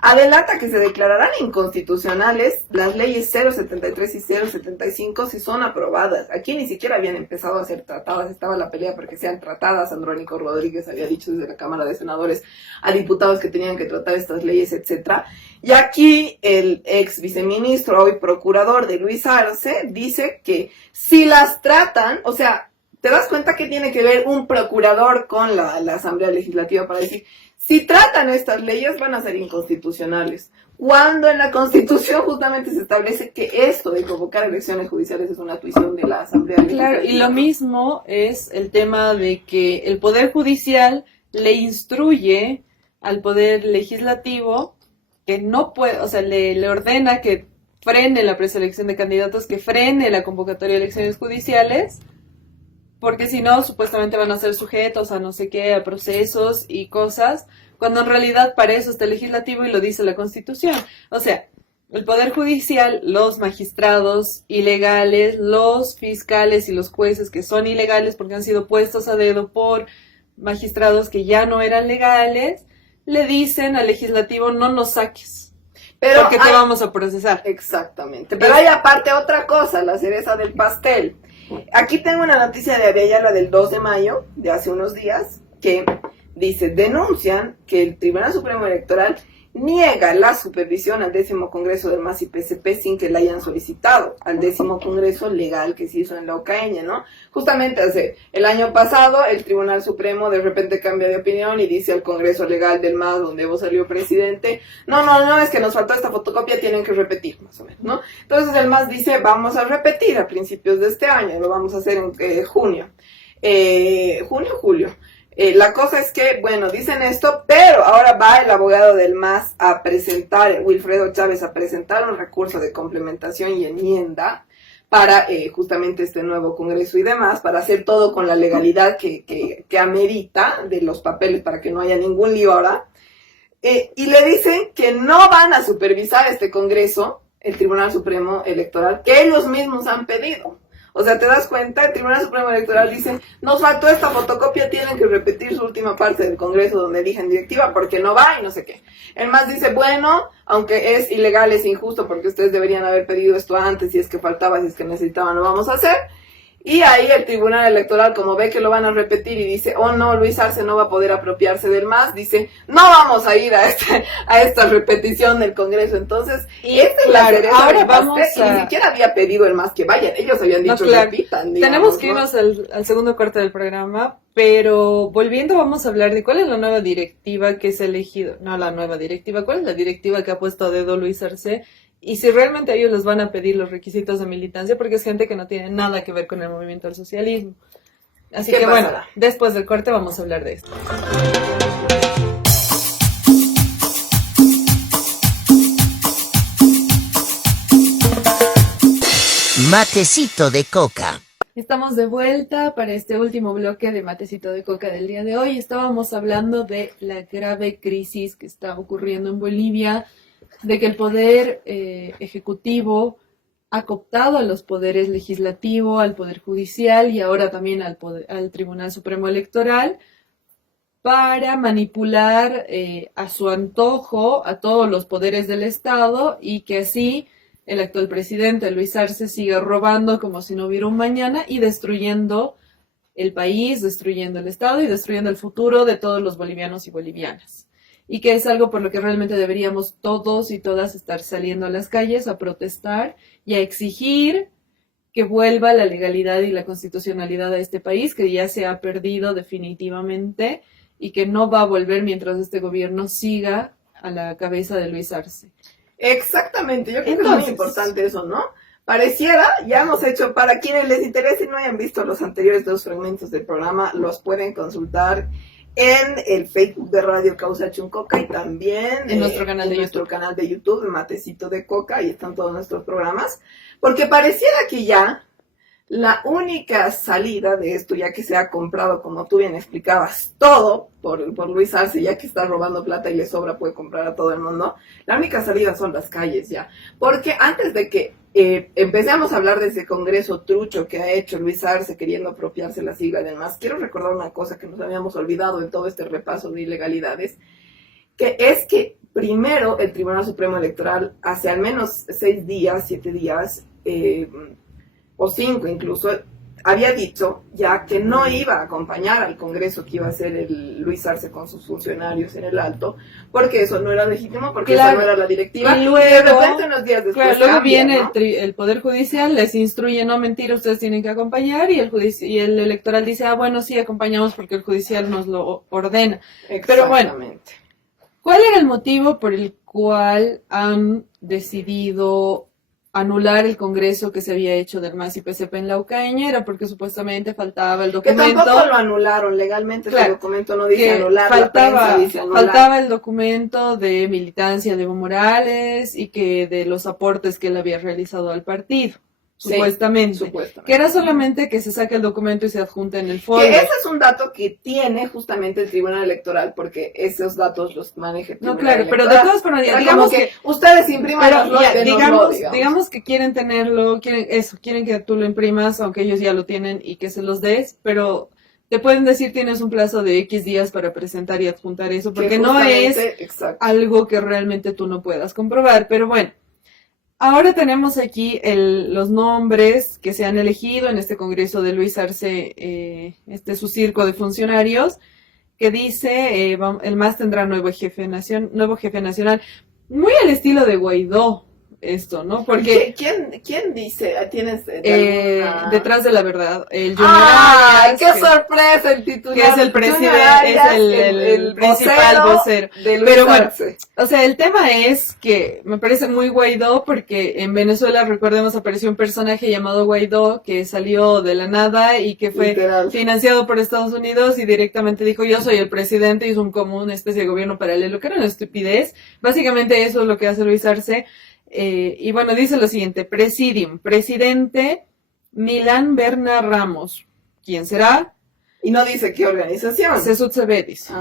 adelanta que se declararán inconstitucionales las leyes 073 y 075 si son aprobadas. Aquí ni siquiera habían empezado a ser tratadas, estaba la pelea para que sean tratadas. Andrónico Rodríguez había dicho desde la Cámara de Senadores a diputados que tenían que tratar estas leyes, etcétera. Y aquí el ex viceministro, hoy procurador de Luis Arce, dice que si las tratan, o sea, ¿te das cuenta que tiene que ver un procurador con la Asamblea Legislativa para decir, si tratan estas leyes van a ser inconstitucionales? Cuando en la Constitución justamente se establece que esto de convocar elecciones judiciales es una tuición de la Asamblea Legislativa. Claro, y lo mismo es el tema de que el Poder Judicial le instruye al Poder Legislativo que no puede, o sea, le ordena que frene la preselección de candidatos, que frene la convocatoria de elecciones judiciales, porque si no, supuestamente van a ser sujetos a no sé qué, a procesos y cosas, cuando en realidad para eso está el legislativo y lo dice la Constitución. O sea, el Poder Judicial, los magistrados ilegales, los fiscales y los jueces que son ilegales porque han sido puestos a dedo por magistrados que ya no eran legales, le dicen al legislativo: no nos saques, porque te vamos a procesar. Exactamente. Pero hay aparte otra cosa, la cereza del pastel. Aquí tengo una noticia de Aviala del 2 de mayo, de hace unos días, que dice: denuncian que el Tribunal Supremo Electoral niega la supervisión al 10º Congreso del MAS y PCP sin que la hayan solicitado al 10º Congreso legal que se hizo en la Ocaña, ¿no? Justamente hace el año pasado el Tribunal Supremo de repente cambia de opinión y dice al Congreso Legal del MAS, donde vos salió presidente, no, es que nos faltó esta fotocopia, tienen que repetir, más o menos, ¿no? Entonces el MAS dice, vamos a repetir a principios de este año, lo vamos a hacer en junio, julio. La cosa es que, bueno, dicen esto, pero ahora va el abogado del MAS a presentar, Wilfredo Chávez, a presentar un recurso de complementación y enmienda para justamente este nuevo Congreso y demás, para hacer todo con la legalidad que amerita de los papeles para que no haya ningún lío ahora. Y le dicen que no van a supervisar este Congreso, el Tribunal Supremo Electoral, que ellos mismos han pedido. O sea, te das cuenta, el Tribunal Supremo Electoral dice, nos faltó esta fotocopia, tienen que repetir su última parte del Congreso donde eligen directiva porque no va y no sé qué. El MAS dice, bueno, aunque es ilegal, es injusto porque ustedes deberían haber pedido esto antes, si es que faltaba, si es que necesitaban, lo vamos a hacer. Y ahí el Tribunal Electoral, como ve que lo van a repetir y dice, oh no, Luis Arce no va a poder apropiarse del MAS, dice, no vamos a ir a esta repetición del Congreso. Entonces, esta es la cereza ahora del vamos pastel, y ni siquiera había pedido el MAS que vayan, ellos habían dicho repitan. Digamos, tenemos que irnos al segundo corte del programa, pero volviendo vamos a hablar de cuál es la nueva directiva que se ha elegido, no la nueva directiva, cuál es la directiva que ha puesto a dedo Luis Arce. Y si realmente a ellos les van a pedir los requisitos de militancia, porque es gente que no tiene nada que ver con el movimiento del socialismo. Así que bueno, después del corte vamos a hablar de esto. Matecito de coca. Estamos de vuelta para este último bloque de Matecito de Coca del día de hoy. Estábamos hablando de la grave crisis que está ocurriendo en Bolivia, de que el poder ejecutivo ha cooptado a los poderes legislativo, al poder judicial y ahora también al Tribunal Supremo Electoral para manipular a su antojo a todos los poderes del Estado y que así el actual presidente Luis Arce siga robando como si no hubiera un mañana y destruyendo el país, destruyendo el Estado y destruyendo el futuro de todos los bolivianos y bolivianas. Y que es algo por lo que realmente deberíamos todos y todas estar saliendo a las calles a protestar y a exigir que vuelva la legalidad y la constitucionalidad a este país, que ya se ha perdido definitivamente y que no va a volver mientras este gobierno siga a la cabeza de Luis Arce. Exactamente, yo creo que es muy importante eso, ¿no? Pareciera, ya hemos hecho, para quienes les interese y no hayan visto los anteriores dos fragmentos del programa, los pueden consultar en el Facebook de Radio Causa Chuncoca y también en nuestro canal de YouTube de Matecito de Coca, y están todos nuestros programas, porque pareciera que ya la única salida de esto, ya que se ha comprado, como tú bien explicabas, todo por Luis Arce, ya que está robando plata y le sobra, puede comprar a todo el mundo, la única salida son las calles ya, porque antes de que empecemos a hablar de ese congreso trucho que ha hecho Luis Arce queriendo apropiarse la sigla del MAS, quiero recordar una cosa que nos habíamos olvidado en todo este repaso de ilegalidades, que es que primero el Tribunal Supremo Electoral hace al menos 7 días, o 5 incluso, había dicho ya que no iba a acompañar al Congreso que iba a hacer el Luis Arce con sus funcionarios en el Alto, porque eso no era legítimo, porque eso no era la directiva, y luego, de repente unos días después luego cambia, viene ¿no? el Poder Judicial, les instruye, no mentir, ustedes tienen que acompañar, y el electoral dice, bueno, sí, acompañamos porque el judicial nos lo ordena. Pero bueno, ¿cuál era el motivo por el cual han decidido anular el congreso que se había hecho del MAS y PCP en la Ucaña? Era porque supuestamente faltaba el documento. Que tampoco lo anularon legalmente, claro, el documento no dice anular, dice anular. Faltaba el documento de militancia de Evo Morales y que de los aportes que él había realizado al partido. Supuestamente. Que era solamente que se saque el documento y se adjunte en el folder. Que ese es un dato que tiene justamente el Tribunal Electoral, porque esos datos los maneja el Tribunal Electoral. Pero de todas formas, digamos que ustedes impriman digamos que quieren tenerlo, quieren que tú lo imprimas, aunque ellos ya lo tienen y que se los des, pero te pueden decir tienes un plazo de X días para presentar y adjuntar eso, porque no es algo que realmente tú no puedas comprobar, pero bueno. Ahora tenemos aquí los nombres que se han elegido en este congreso de Luis Arce, su circo de funcionarios, que dice, el MAS tendrá nuevo jefe nacional, muy al estilo de Guaidó, esto, ¿no? Porque ¿Quién dice? ¿Tienes detrás de la verdad? El Junior ¡ay, Arias, qué sorpresa el titular! Que es el presidente, es el principal vocero. De Luis Pero bueno, Arce. o sea, el tema es que me parece muy Guaidó porque en Venezuela, recordemos, apareció un personaje llamado Guaidó que salió de la nada y que fue Literal. financiado por Estados Unidos y directamente dijo yo soy el presidente, y hizo una especie de gobierno paralelo, que era una estupidez. Básicamente eso es lo que hace Luis Arce. Y bueno, dice lo siguiente: Presidium, presidente Milán Berna Ramos. ¿Quién será? Y no dice qué organización. CESUD-CB, dice.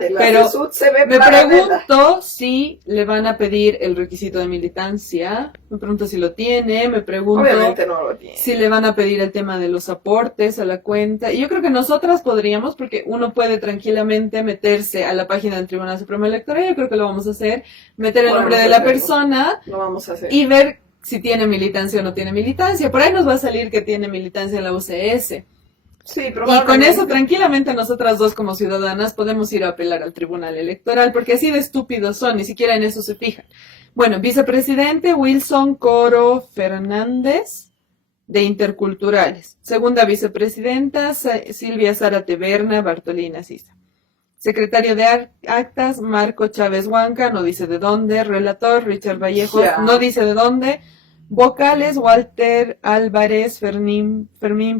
De la Pero CESUD-CB. me pregunto si le van a pedir el requisito de militancia, me pregunto si lo tiene, me pregunto Obviamente no lo tiene. si le van a pedir el tema de los aportes a la cuenta. Y yo creo que nosotras podríamos, porque uno puede tranquilamente meterse a la página del Tribunal Supremo Electoral, yo creo que lo vamos a hacer, meter el nombre de la persona Lo vamos a hacer. y ver si tiene militancia o no tiene militancia. Por ahí nos va a salir que tiene militancia en la UCS. Sí, Y probablemente. con eso, tranquilamente, nosotras dos como ciudadanas podemos ir a apelar al Tribunal Electoral, porque así de estúpidos son, ni siquiera en eso se fijan. Bueno, vicepresidente Wilson Coro Fernández, de Interculturales. Segunda vicepresidenta, Silvia Zárate Berna Bartolina Sisa. Secretario de Actas, Marco Chávez Huanca, no dice de dónde. Relator, Richard Vallejos, no dice de dónde. Vocales, Walter Álvarez, Fermín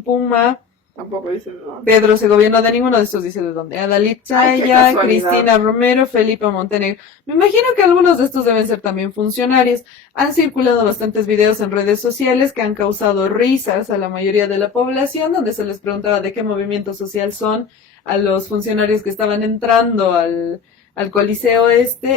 Puma, Tampoco dice de dónde. Pedro Segovia, no de ninguno de estos dice de dónde. Adalit Chaya, Cristina Romero, Felipe Montenegro. Me imagino que algunos de estos deben ser también funcionarios. Han circulado bastantes videos en redes sociales que han causado risas a la mayoría de la población, donde se les preguntaba de qué movimiento social son a los funcionarios que estaban entrando al Coliseo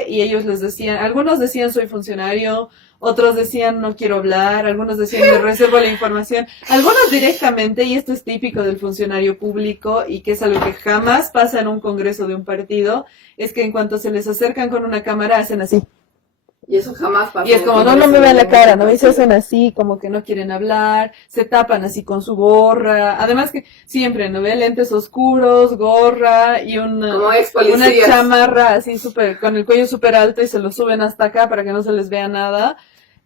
y ellos les decían, algunos decían soy funcionario, otros decían no quiero hablar, algunos decían me reservo la información, algunos directamente, y esto es típico del funcionario público y que es algo que jamás pasa en un congreso de un partido, es que en cuanto se les acercan con una cámara hacen así. Y eso jamás pasa. Y es como, no me vean la cara, ¿no? Y se hacen así, como que no quieren hablar, se tapan así con su gorra. Además que siempre, ¿no ve? Lentes oscuros, gorra y una chamarra así súper, con el cuello súper alto y se lo suben hasta acá para que no se les vea nada.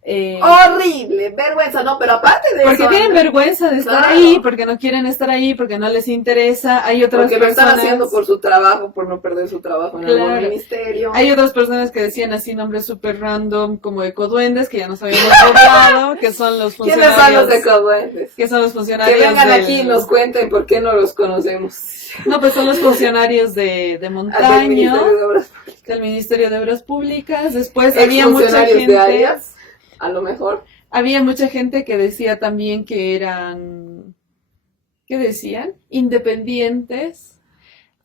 Horrible, vergüenza, no, pero aparte de porque eso. Porque tienen vergüenza de estar ahí, porque no quieren estar ahí, porque no les interesa. Hay otras porque personas. Porque lo están haciendo por su trabajo, por no perder su trabajo en algún ministerio. Hay otras personas que decían así nombres súper random, como ecoduendes, que ya nos habíamos hablado, que son los funcionarios. ¿Quiénes son los ecoduendes? Que son los funcionarios. Que vengan aquí y nos cuenten por qué no los conocemos. No, pues son los funcionarios de Montaño, del Ministerio de Obras Públicas. Después había mucha gente. De Arias. A lo mejor. Había mucha gente que decía también que eran, ¿qué decían? Independientes.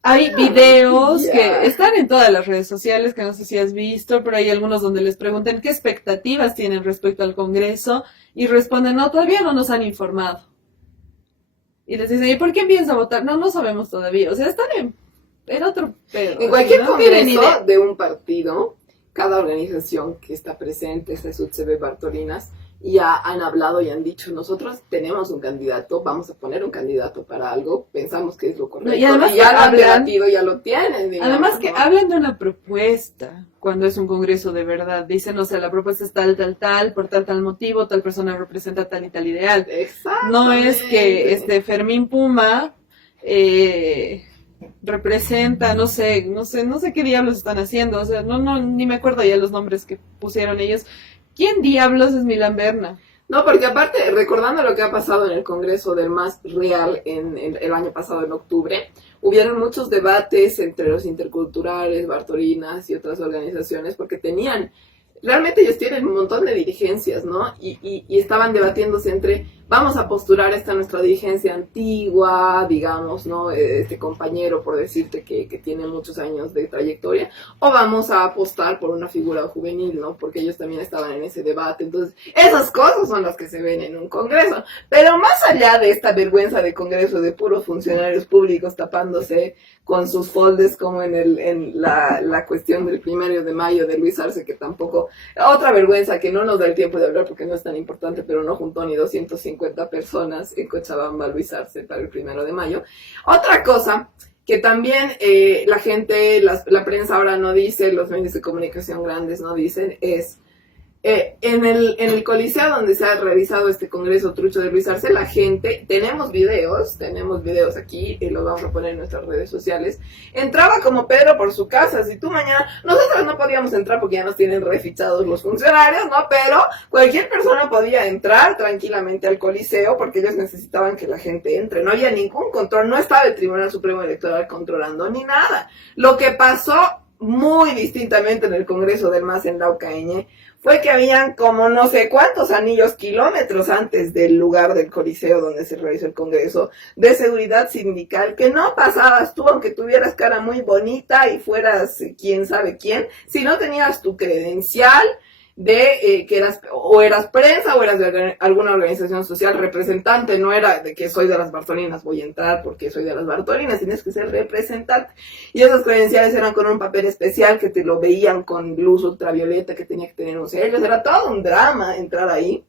Hay videos que están en todas las redes sociales, que no sé si has visto, pero hay algunos donde les preguntan qué expectativas tienen respecto al Congreso y responden, no, todavía no nos han informado. Y les dicen, ¿y por quién piensa votar? No sabemos todavía. O sea, están en otro pedo. En cualquier congreso de un partido, cada organización que está presente, CESUD-CB Bartolinas, ya han hablado y han dicho, nosotros tenemos un candidato, vamos a poner un candidato para algo, pensamos que es lo correcto, y además ya lo han debatido, ya lo tienen. Digamos, además que hablan de una propuesta, cuando es un congreso de verdad, dicen, o sea, la propuesta es tal, por tal motivo, tal persona representa tal y tal ideal. No es que Fermín Puma representa, no sé qué diablos están haciendo, o sea, ni me acuerdo ya los nombres que pusieron ellos. ¿Quién diablos es Milán Berna? No, porque aparte, recordando lo que ha pasado en el Congreso del MAS Real en el año pasado, en octubre, hubieron muchos debates entre los interculturales, Bartolinas y otras organizaciones, porque realmente ellos tienen un montón de dirigencias, ¿no? Y estaban debatiéndose entre, vamos a postular esta nuestra dirigencia antigua, digamos, ¿no? Este compañero, por decirte, que tiene muchos años de trayectoria, o vamos a apostar por una figura juvenil, ¿no? Porque ellos también estaban en ese debate. Entonces, esas cosas son las que se ven en un congreso. Pero más allá de esta vergüenza de congreso de puros funcionarios públicos tapándose con sus foldes como en la cuestión del 1 de mayo de Luis Arce, que tampoco, otra vergüenza que no nos da el tiempo de hablar porque no es tan importante, pero no juntó ni 250 personas en Cochabamba Luis Arce para el 1 de mayo. Otra cosa que también la gente, la prensa ahora no dice, los medios de comunicación grandes no dicen, es en el Coliseo donde se ha realizado este congreso trucho de Luis Arce, la gente, tenemos videos aquí, y los vamos a poner en nuestras redes sociales, entraba como Pedro por su casa. Si tú mañana, nosotros no podíamos entrar porque ya nos tienen refichados los funcionarios, ¿no? Pero cualquier persona podía entrar tranquilamente al Coliseo porque ellos necesitaban que la gente entre, no había ningún control, no estaba el Tribunal Supremo Electoral controlando ni nada. Lo que pasó muy distintamente en el Congreso del MAS en Laucaeñe fue que habían como no sé cuántos anillos, kilómetros antes del lugar del Coliseo donde se realizó el Congreso, de seguridad sindical, que no pasabas tú, aunque tuvieras cara muy bonita y fueras quién sabe quién, si no tenías tu credencial de que eras prensa o eras de alguna organización social, representante, no era de que soy de las Bartolinas, voy a entrar porque soy de las Bartolinas, tienes que ser representante. Y esas credenciales eran con un papel especial que te lo veían con luz ultravioleta, que tenía que tener unos sellos, era todo un drama entrar ahí.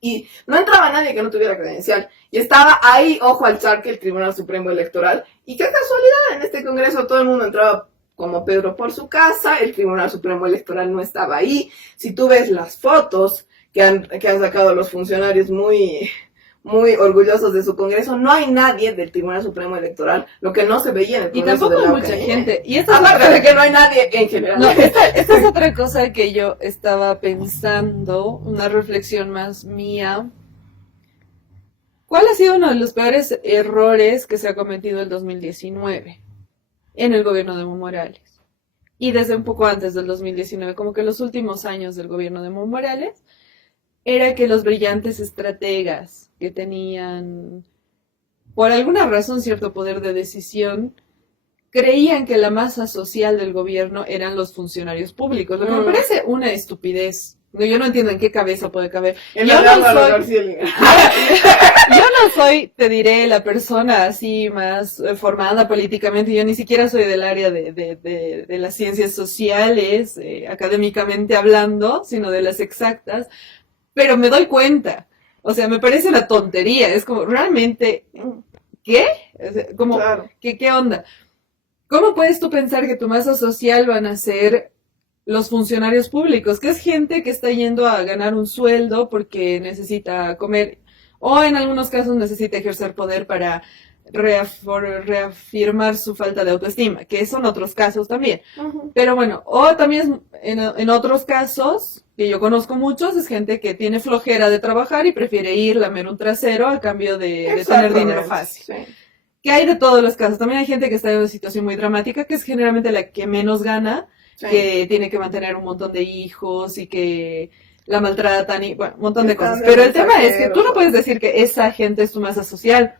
Y no entraba nadie que no tuviera credencial. Y estaba ahí, ojo al charque, el Tribunal Supremo Electoral. Y qué casualidad, en este congreso todo el mundo entraba como Pedro por su casa, el Tribunal Supremo Electoral no estaba ahí. Si tú ves las fotos que han sacado los funcionarios muy orgullosos de su congreso, no hay nadie del Tribunal Supremo Electoral, lo que no se veía en el congreso. Y tampoco hay mucha gente. Y aparte de que no hay nadie en general. No, esta es otra cosa que yo estaba pensando, una reflexión más mía. ¿Cuál ha sido uno de los peores errores que se ha cometido el 2019? En el gobierno de Evo Morales. Y desde un poco antes del 2019, como que los últimos años del gobierno de Evo Morales, era que los brillantes estrategas que tenían, por alguna razón, cierto poder de decisión, creían que la masa social del gobierno eran los funcionarios públicos, lo que me parece una estupidez. Yo no entiendo en qué cabeza puede caber. Yo no soy, te diré, la persona así más formada políticamente. Yo ni siquiera soy del área de las ciencias sociales, académicamente hablando, sino de las exactas. Pero me doy cuenta. O sea, me parece una tontería. Es como, ¿realmente qué? O sea, como, claro. ¿Qué onda? ¿Cómo puedes tú pensar que tu masa social van a ser los funcionarios públicos, que es gente que está yendo a ganar un sueldo porque necesita comer, o en algunos casos necesita ejercer poder para reafirmar su falta de autoestima, que son otros casos también. Uh-huh. Pero bueno, o también en otros casos, que yo conozco muchos, es gente que tiene flojera de trabajar y prefiere ir lamer un trasero a cambio de tener dinero fácil. Sí. Que hay de todos los casos. También hay gente que está en una situación muy dramática, que es generalmente la que menos gana, sí, que tiene que mantener un montón de hijos y que la maltratan y, bueno, un montón de cosas. Pero el tema es que tú no puedes decir que esa gente es tu masa social,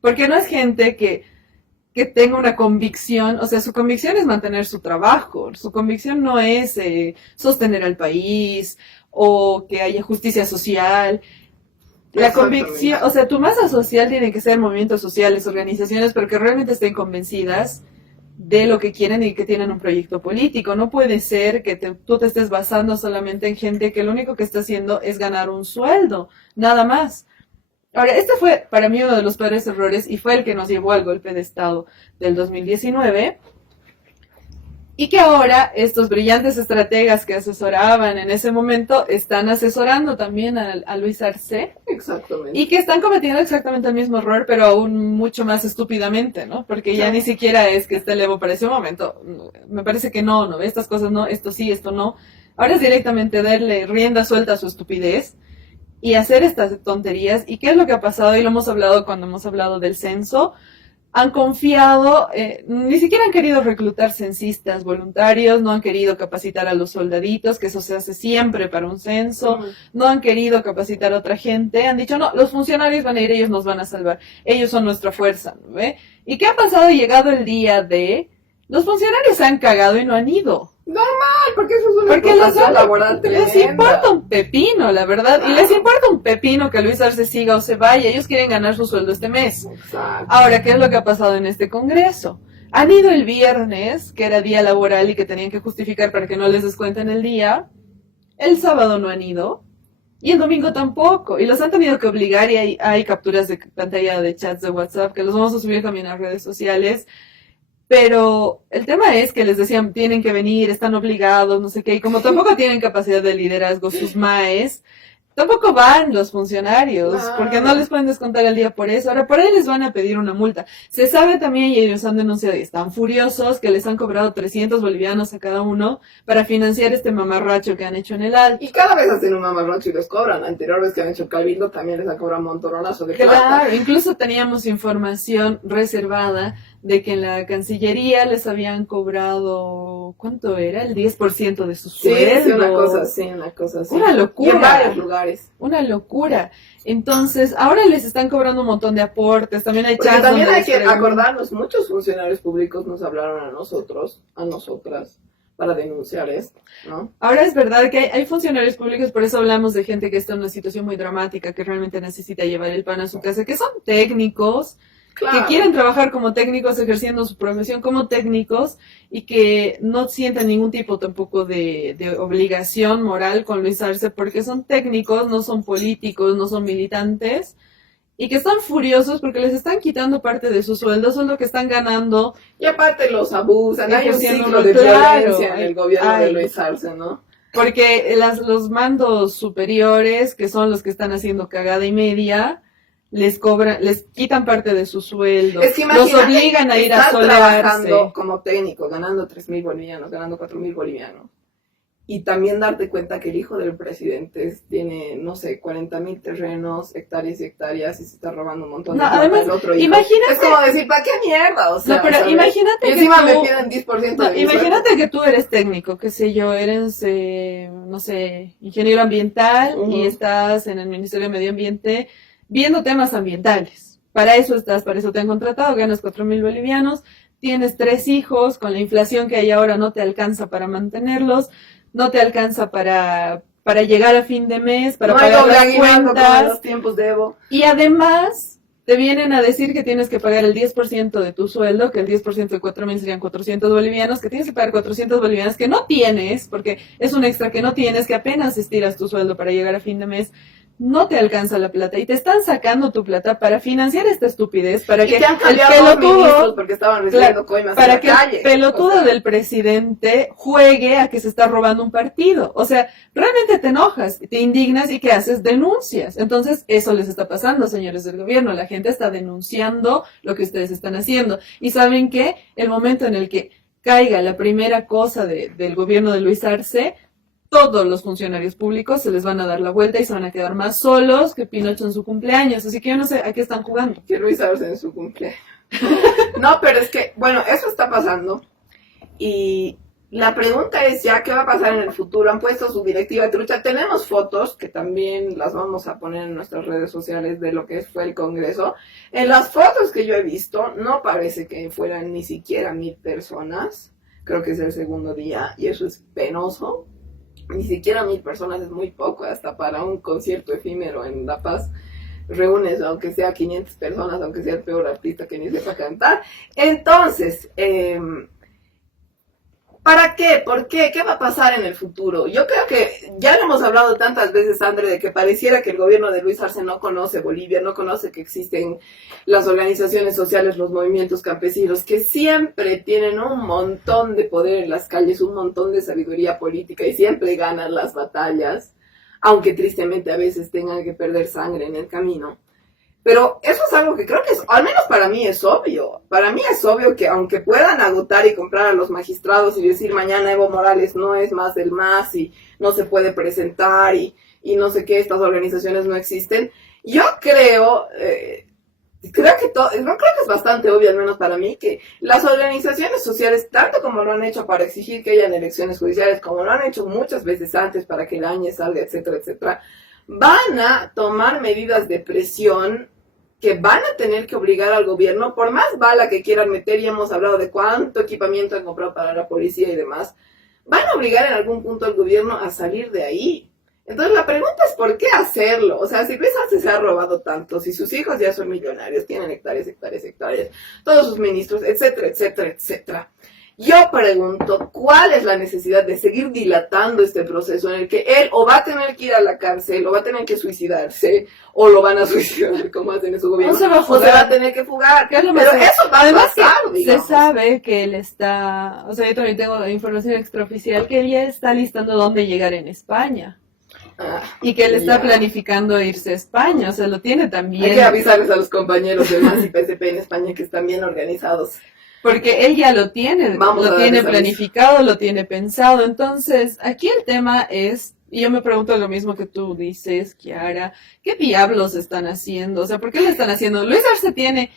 porque no es gente que tenga una convicción, o sea, su convicción es mantener su trabajo, su convicción no es sostener al país o que haya justicia social. La convicción, o sea, tu masa social tiene que ser movimientos sociales, organizaciones, pero que realmente estén convencidas de lo que quieren y que tienen un proyecto político. No puede ser que tú te estés basando solamente en gente que lo único que está haciendo es ganar un sueldo, nada más. Ahora, este fue para mí uno de los peores errores y fue el que nos llevó al golpe de Estado del 2019. Y que ahora estos brillantes estrategas que asesoraban en ese momento están asesorando también a Luis Arce. Exactamente. Y que están cometiendo exactamente el mismo error, pero aún mucho más estúpidamente, ¿no? Porque ya ni siquiera es que esté el Evo para ese momento. Me parece que no, estas cosas no, esto sí, esto no. Ahora es directamente darle rienda suelta a su estupidez y hacer estas tonterías. ¿Y qué es lo que ha pasado? Y lo hemos hablado cuando hemos hablado del censo. Han confiado, ni siquiera han querido reclutar censistas voluntarios, no han querido capacitar a los soldaditos, que eso se hace siempre para un censo, no han querido capacitar a otra gente, han dicho, no, los funcionarios van a ir, ellos nos van a salvar, ellos son nuestra fuerza, ¿no ve? ¿Y qué ha pasado? Llegado el día de, los funcionarios se han cagado y no han ido. Normal, porque eso es una explotación laboral tremenda. Les importa un pepino, la verdad, y les importa un pepino que Luis Arce siga o se vaya, ellos quieren ganar su sueldo este mes. Exacto. Ahora, ¿qué es lo que ha pasado en este congreso? Han ido el viernes, que era día laboral y que tenían que justificar para que no les descuenten el día, el sábado no han ido, y el domingo tampoco, y los han tenido que obligar, y hay capturas de pantalla de chats de WhatsApp, que los vamos a subir también a redes sociales, Pero el tema es que les decían, tienen que venir, están obligados, no sé qué, y como tampoco tienen capacidad de liderazgo sus maes, tampoco van los funcionarios, porque no les pueden descontar el día por eso. Ahora, por ahí les van a pedir una multa. Se sabe también, y ellos han denunciado y están furiosos, que les han cobrado 300 bolivianos a cada uno para financiar este mamarracho que han hecho en el Alto. Y cada vez hacen un mamarracho y les cobran. La anterior vez que han hecho Cabildo también les han cobrado un montonazo de plata. Claro, incluso teníamos información reservada de que en la Cancillería les habían cobrado, ¿cuánto era? El 10% de su sueldo. Sí, una cosa así. Una locura. Y en varios lugares. Una locura. Entonces, ahora les están cobrando un montón de aportes, también hay chats. También hay que acordarnos, muchos funcionarios públicos nos hablaron a nosotros, a nosotras, para denunciar esto, ¿no? Ahora es verdad que hay funcionarios públicos, por eso hablamos de gente que está en una situación muy dramática, que realmente necesita llevar el pan a su casa, que son técnicos, Claro. que quieren trabajar como técnicos, ejerciendo su profesión como técnicos, y que no sienten ningún tipo tampoco de obligación moral con Luis Arce, porque son técnicos, no son políticos, no son militantes, y que están furiosos porque les están quitando parte de su sueldo que están ganando. Y aparte los abusan, hay un Ejerciendo ciclo de claro, violencia en el gobierno de Luis Arce, ¿no? Porque los mandos superiores, que son los que están haciendo cagada y media, les quitan parte de su sueldo, Es que los obligan a ir a solearse. Trabajando como técnico, ganando 3.000 bolivianos, ganando 4.000 bolivianos. Y también darte cuenta que el hijo del presidente tiene, no sé, 40.000 terrenos, hectáreas y hectáreas, y se está robando un montón de plata además, del otro hijo. Imagínate, es como decir, ¿para qué mierda? O sea, no, pero ¿sabes? imagínate y encima que me tú, piden 10% de mi imagínate sueldo. que tú eres técnico, qué sé yo, eres, no sé, ingeniero ambiental y estás en el Ministerio de Medio Ambiente viendo temas ambientales. Para eso te han contratado, ganas 4.000 bolivianos, tienes 3 hijos, con la inflación que hay ahora no te alcanza para mantenerlos, no te alcanza para llegar a fin de mes, para pagar las cuentas. En los tiempos de Evo. Y además te vienen a decir que tienes que pagar el 10% de tu sueldo, que el 10% de 4.000 serían 400 bolivianos, que tienes que pagar 400 bolivianos que no tienes, porque es un extra que no tienes, que apenas estiras tu sueldo para llegar a fin de mes. No te alcanza la plata y te están sacando tu plata para financiar esta estupidez, para que el pelotudo, porque estaban recibiendo coimas para en que la calle, el pelotudo del presidente juegue a que se está robando un partido. O sea, realmente te enojas, te indignas y ¿qué haces? Denuncias. Entonces, eso les está pasando, señores del gobierno. La gente está denunciando lo que ustedes están haciendo. Y ¿saben qué? El momento en el que caiga la primera cosa del gobierno de Luis Arce, todos los funcionarios públicos se les van a dar la vuelta y se van a quedar más solos que Pinocho en su cumpleaños. Así que yo no sé a qué están jugando. Que Luis Arce en su cumpleaños. No, pero es que, bueno, eso está pasando. Y la pregunta es ya, ¿qué va a pasar en el futuro? Han puesto su directiva de trucha. Tenemos fotos, que también las vamos a poner en nuestras redes sociales de lo que fue el Congreso. En las fotos que yo he visto, no parece que fueran ni siquiera 1.000 personas. Creo que es el segundo día y eso es penoso. Ni siquiera 1.000 personas es muy poco, hasta para un concierto efímero en La Paz reúnes, aunque sea 500 personas, aunque sea el peor artista que ni sepa cantar. Entonces, ¿para qué? ¿Por qué? ¿Qué va a pasar en el futuro? Yo creo que ya lo hemos hablado tantas veces, André, de que pareciera que el gobierno de Luis Arce no conoce Bolivia, no conoce que existen las organizaciones sociales, los movimientos campesinos, que siempre tienen un montón de poder en las calles, un montón de sabiduría política y siempre ganan las batallas, aunque tristemente a veces tengan que perder sangre en el camino. Pero eso es algo que creo que es, al menos para mí es obvio. Para mí es obvio que aunque puedan agotar y comprar a los magistrados y decir mañana Evo Morales no es más del MAS y no se puede presentar y no sé qué, estas organizaciones no existen, yo creo que es bastante obvio, al menos para mí, que las organizaciones sociales, tanto como lo han hecho para exigir que hayan elecciones judiciales, como lo han hecho muchas veces antes para que el año salga, etcétera, etcétera, van a tomar medidas de presión que van a tener que obligar al gobierno, por más bala que quieran meter, y hemos hablado de cuánto equipamiento han comprado para la policía y demás, van a obligar en algún punto al gobierno a salir de ahí. Entonces la pregunta es ¿por qué hacerlo? O sea, si Luis Arce se ha robado tanto, si sus hijos ya son millonarios, tienen hectáreas, hectáreas, hectáreas, todos sus ministros, etcétera, etcétera, etcétera. Yo pregunto, ¿cuál es la necesidad de seguir dilatando este proceso en el que él o va a tener que ir a la cárcel, o va a tener que suicidarse, o lo van a suicidar, como hacen en su gobierno, o se va a tener que fugar? Pero eso va a pasar, digamos. Se sabe que él está, o sea, yo también tengo información extraoficial que él ya está listando dónde llegar en España. Y que él está planificando irse a España, o sea, lo tiene también. Hay que avisarles a los compañeros del MAS y PSP en España que están bien organizados. Porque él ya lo tiene planificado, lo tiene pensado. Entonces, aquí el tema es, y yo me pregunto lo mismo que tú dices, Kiara, ¿qué diablos están haciendo? O sea, ¿por qué lo están haciendo? Luis Arce tiene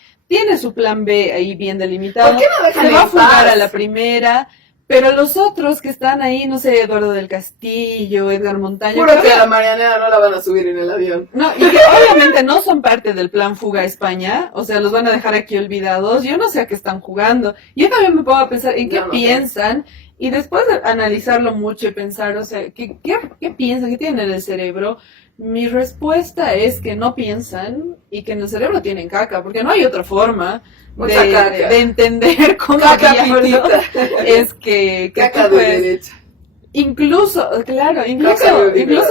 su plan B ahí bien delimitado. ¿Por qué no dejan se va a fugar a la primera? Pero los otros que están ahí, no sé, Eduardo del Castillo, Edgar Montaño. Juro que a la Marianela no la van a subir en el avión. No, y que obviamente no son parte del plan Fuga a España, o sea, los van a dejar aquí olvidados. Yo no sé a qué están jugando. Yo también me pongo a pensar en qué piensan, y después de analizarlo mucho y pensar, o sea, ¿qué piensan? ¿Qué tienen en el cerebro? Mi respuesta es que no piensan y que en el cerebro tienen caca, porque no hay otra forma de entender cómo es que caca de derecha. Incluso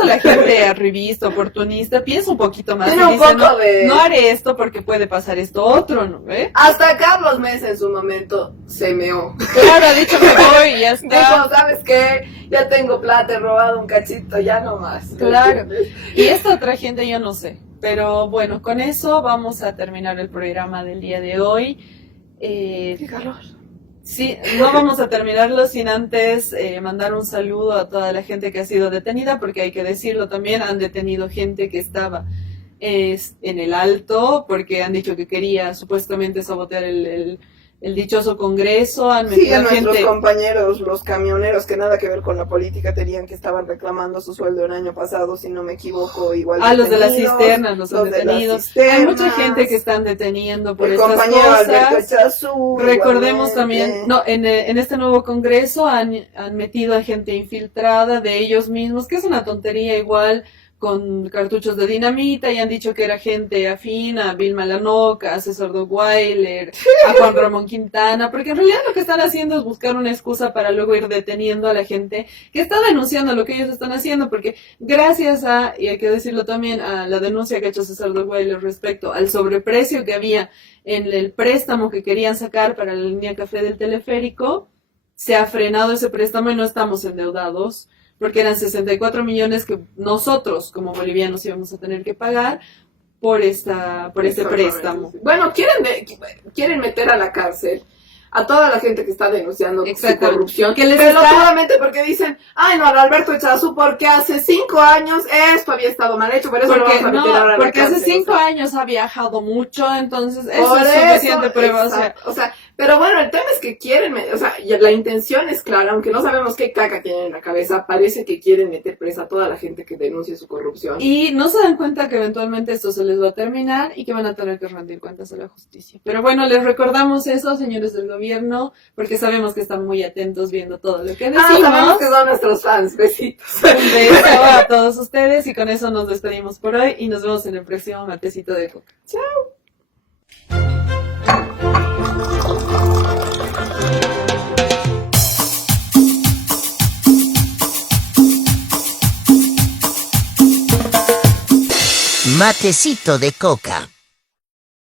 la gente arribista, oportunista, piensa un poquito más y dice, no haré esto porque puede pasar esto otro, ¿no? Hasta Carlos Mesa en su momento se meó. Claro, ha dicho que voy y ya está. Dijo, ¿sabes qué? Ya tengo plata, he robado un cachito, ya no más. Claro. Y esta otra gente yo no sé. Pero bueno, con eso vamos a terminar el programa del día de hoy. Qué calor. Sí, no vamos a terminarlo sin antes mandar un saludo a toda la gente que ha sido detenida, porque hay que decirlo también, han detenido gente que estaba en el Alto, porque han dicho que quería supuestamente sabotear el dichoso Congreso. Han metido nuestros compañeros, los camioneros, que nada que ver con la política, tenían que estaban reclamando su sueldo el año pasado, si no me equivoco, igual. Los de las cisternas, los han detenido. Hay mucha gente que están deteniendo por estas cosas. Alberto Chazú, recordemos también, en este nuevo Congreso han metido a gente infiltrada de ellos mismos, que es una tontería igual, con cartuchos de dinamita, y han dicho que era gente afín a Vilma Lanoca, a César Dottweiler, a Juan Ramón Quintana, porque en realidad lo que están haciendo es buscar una excusa para luego ir deteniendo a la gente que está denunciando lo que ellos están haciendo, porque gracias y hay que decirlo también, a la denuncia que ha hecho César Dottweiler respecto al sobreprecio que había en el préstamo que querían sacar para la línea café del teleférico, se ha frenado ese préstamo y no estamos endeudados, porque eran 64 millones que nosotros como bolivianos íbamos a tener que pagar por este préstamo. Bueno, quieren meter a la cárcel a toda la gente que está denunciando su corrupción, pero solamente porque dicen, ay no, Alberto Chazú, porque hace 5 años esto había estado mal hecho, por eso lo vamos a meter ahora a la porque cárcel. Hace 5 años ha viajado mucho, entonces eso es suficiente prueba. O sea, pero bueno, el tema es que quieren, la intención es clara, aunque no sabemos qué caca tienen en la cabeza, parece que quieren meter presa a toda la gente que denuncie su corrupción. Y no se dan cuenta que eventualmente esto se les va a terminar y que van a tener que rendir cuentas a la justicia. Pero bueno, les recordamos eso, señores del gobierno, porque sabemos que están muy atentos viendo todo lo que decimos. Sabemos que son nuestros fans, besitos. Un beso a todos ustedes, y con eso nos despedimos por hoy y nos vemos en el próximo Matecito de Coca. Chao. Matecito de Coca.